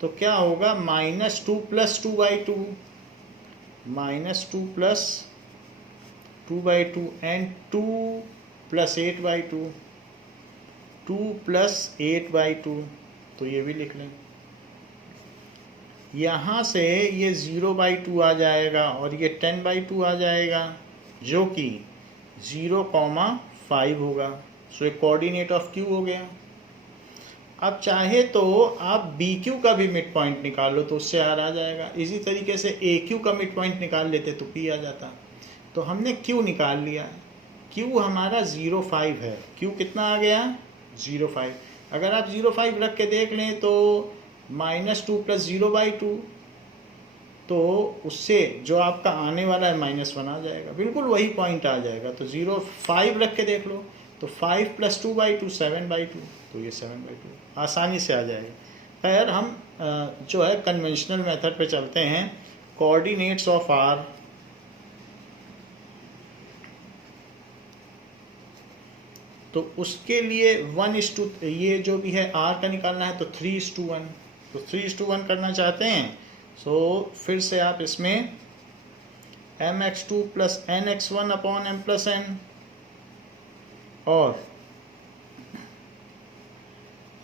तो क्या होगा, -2 + 2/2, -2 + 2/2 एंड 2 + 8/2, 2 + 8/2। तो ये भी लिख लें। यहाँ से ये 0/2 आ जाएगा और ये 10/2 आ जाएगा, जो कि 0,5 होगा। सो एक कोऑर्डिनेट ऑफ Q हो गया। अब चाहे तो आप BQ का भी मिड पॉइंट निकाल लो, तो उससे R आ जाएगा। इसी तरीके से AQ का मिड पॉइंट निकाल लेते तो P आ जाता। तो हमने Q निकाल लिया। Q हमारा 0,5 है। Q कितना आ गया, 0,5। अगर आप 0,5 रख के देख लें तो -2 + 0/2, तो उससे जो आपका आने वाला है -1 आ जाएगा, बिल्कुल वही पॉइंट आ जाएगा। तो 0,5 रख के देख लो, तो 5 + 2/2 7/2, तो ये 7/2 आसानी से आ जाएगा। खैर हम जो है कन्वेंशनल मेथड पे चलते हैं, कोऑर्डिनेट्स ऑफ R। तो उसके लिए 1:, ये जो भी है R का निकालना है, तो 3:1। तो 3:1 करना चाहते हैं, सो फिर से आप इसमें mx2 + nx1 upon m + n और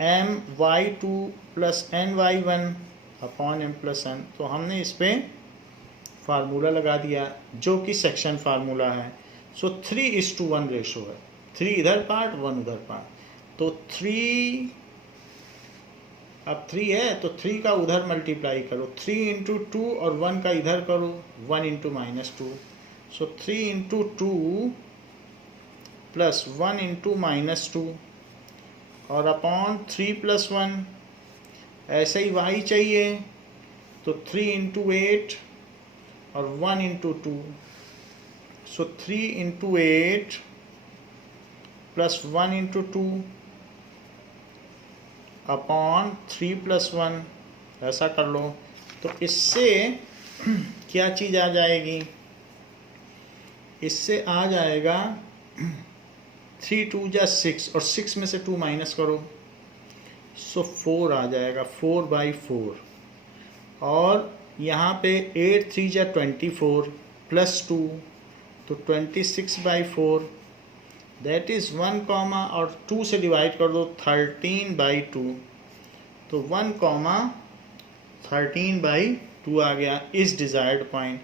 my2 + ny1 upon m + n। तो हमने इस पर फार्मूला लगा दिया जो कि सेक्शन फार्मूला है। सो 3:1 रेशो है, 3 इधर पार्ट 1 उधर पार्ट। तो 3, अब 3 है तो 3 का उधर मल्टीप्लाई करो, 3 × 2 और 1 का इधर करो, 1 × -2। सो 3 × 2 + 1 × -2 और अपॉन 3 + 1। ऐसे ही y चाहिए तो 3 × 8 और 1 × 2। सो 3 × 8 + 1 × 2 अपॉन 3 + 1 ऐसा कर लो। तो इससे क्या चीज़ आ जाएगी, इससे आ जाएगा 3 2 जा 6 और 6 में से 2 माइनस करो, सो 4 आ जाएगा, 4/4। और यहाँ पे 8 3 जा 24 प्लस 2 तो 26/4, दैट इज़ 1 कॉमा और 2 से डिवाइड कर दो 13/2, तो 1 कॉमा 13/2 आ गया इस डिज़ायर्ड पॉइंट।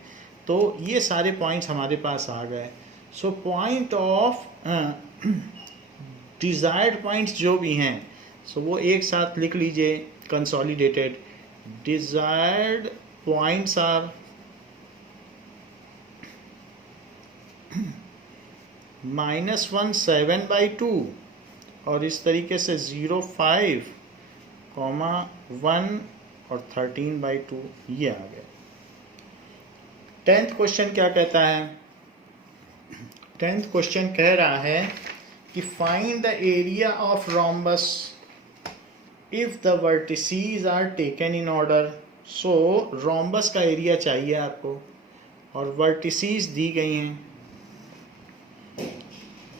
तो ये सारे पॉइंट्स हमारे पास आ गए। So point of desired points जो भी हैं, सो वो एक साथ लिख लीजिए कंसोलिडेटेड। डिज़ायर्ड पॉइंट्स आर -1 7/2 और इस तरीके से 0 5, 1 और 13/2 ये आ गया। 10th क्वेश्चन क्या कहता है? 10th क्वेश्चन कह रहा है कि find the area of rhombus if the vertices are taken in order. So rhombus का एरिया चाहिए आपको और वर्टिसेस दी गई हैं,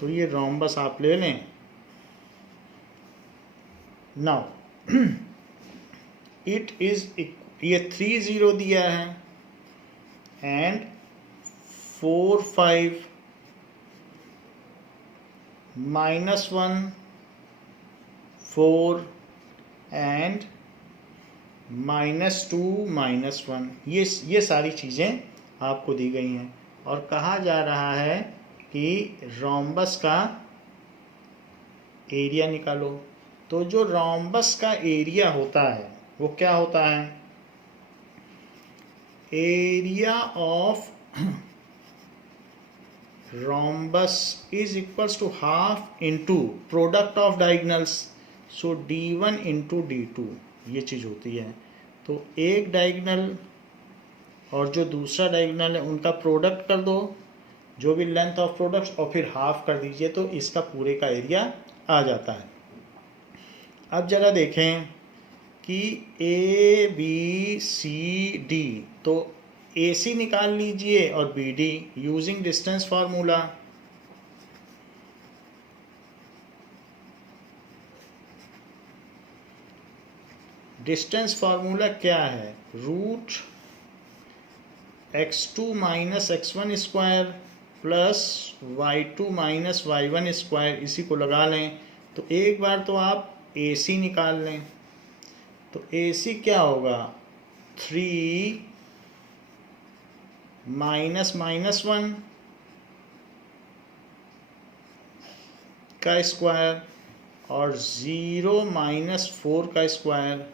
तो ये रोम्बस आप ले लें। नाउ इट इज, ये 3 0 दिया है एंड 4 5 -1 4 एंड -2 -1, ये सारी चीज़ें आपको दी गई हैं और कहा जा रहा है कि रोम्बस का एरिया निकालो। तो जो रोम्बस का एरिया होता है वो क्या होता है? Area of rhombus is equals to half into product of diagonals, so d1 into d2 ये चीज़ होती है। तो एक डायगोनल और जो दूसरा डायगोनल है उनका प्रोडक्ट कर दो, जो भी लेंथ ऑफ प्रोडक्ट, और फिर हाफ कर दीजिए, तो इसका पूरे का एरिया आ जाता है। अब जरा देखें कि ए बी सी डी, तो ए सी निकाल लीजिए और B D using distance formula. Distance formula क्या है? Root x2 minus x1 square plus y2 minus y1 square, इसी को लगा लें। तो एक बार तो आप AC निकाल लें, तो AC क्या होगा? 3 माइनस -1 का स्क्वायर और 0 माइनस 4 का स्क्वायर,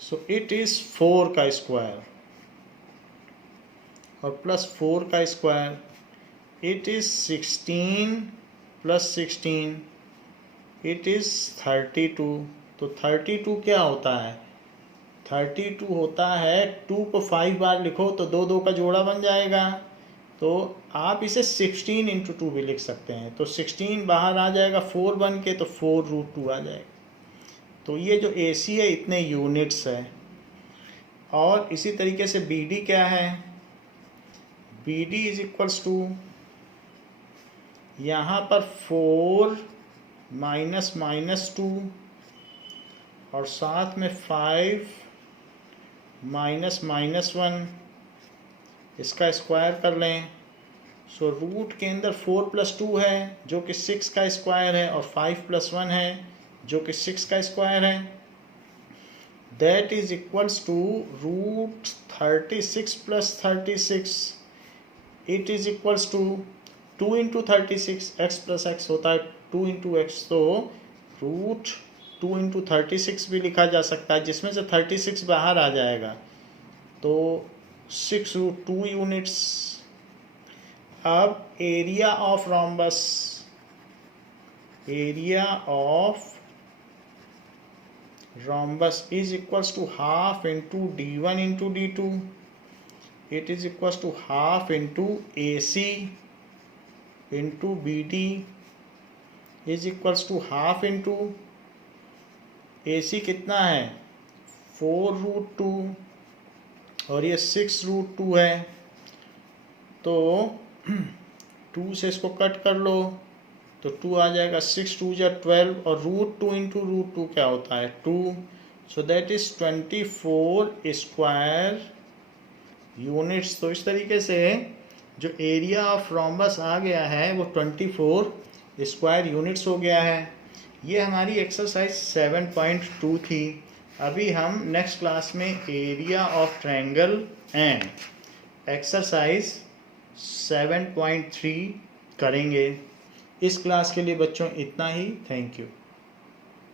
सो इट इज़ 4 का स्क्वायर और प्लस 4 का square, it is 16 plus 16, it is 32। तो 32 क्या होता है? 32 होता है, 2 को 5 बार लिखो तो 2 2 का जोड़ा बन जाएगा। तो आप इसे 16 इंटू 2 भी लिख सकते हैं, तो 16 बाहर आ जाएगा 4 बन के, तो 4√2 आ जाएगा। तो ये जो AC है इतने यूनिट्स है। और इसी तरीके से BD क्या है? BD इज इक्वल्स टू, यहाँ पर 4 माइनस -2 और साथ में 5 माइनस -1, इसका स्क्वायर कर लें। सो रूट के अंदर 4 + 2 है जो कि 6 का स्क्वायर है और 5 + 1 है जो कि 6 का स्क्वायर है। That is equals to root 36 + 36, it is equals to 2 into 36, x + x होता है 2 इंटू एक्स, तो रूट 2 इंटू 36 भी लिखा जा सकता है, जिसमें से 36 बाहर आ जाएगा, तो 6√2 यूनिट्स। अब area of rhombus, area of rhombus is equals to half into d1 into d2, it is equals to half into AC into BD is equals to half into AC कितना है 4√2 और ये 6√2 है, तो 2 से इसको कट कर लो तो 2 आ जाएगा, 6 2 या 12 और √2 इंटू √2 क्या होता है 2, सो दैट इज 24 स्क्वायर यूनिट्स। तो इस तरीके से जो एरिया ऑफ रोम्बस आ गया है वो 24 स्क्वायर यूनिट्स हो गया है। ये हमारी एक्सरसाइज 7.2 थी। अभी हम नेक्स्ट क्लास में area of triangle and exercise 7.3 करेंगे। इस क्लास के लिए बच्चों इतना ही। Thank you.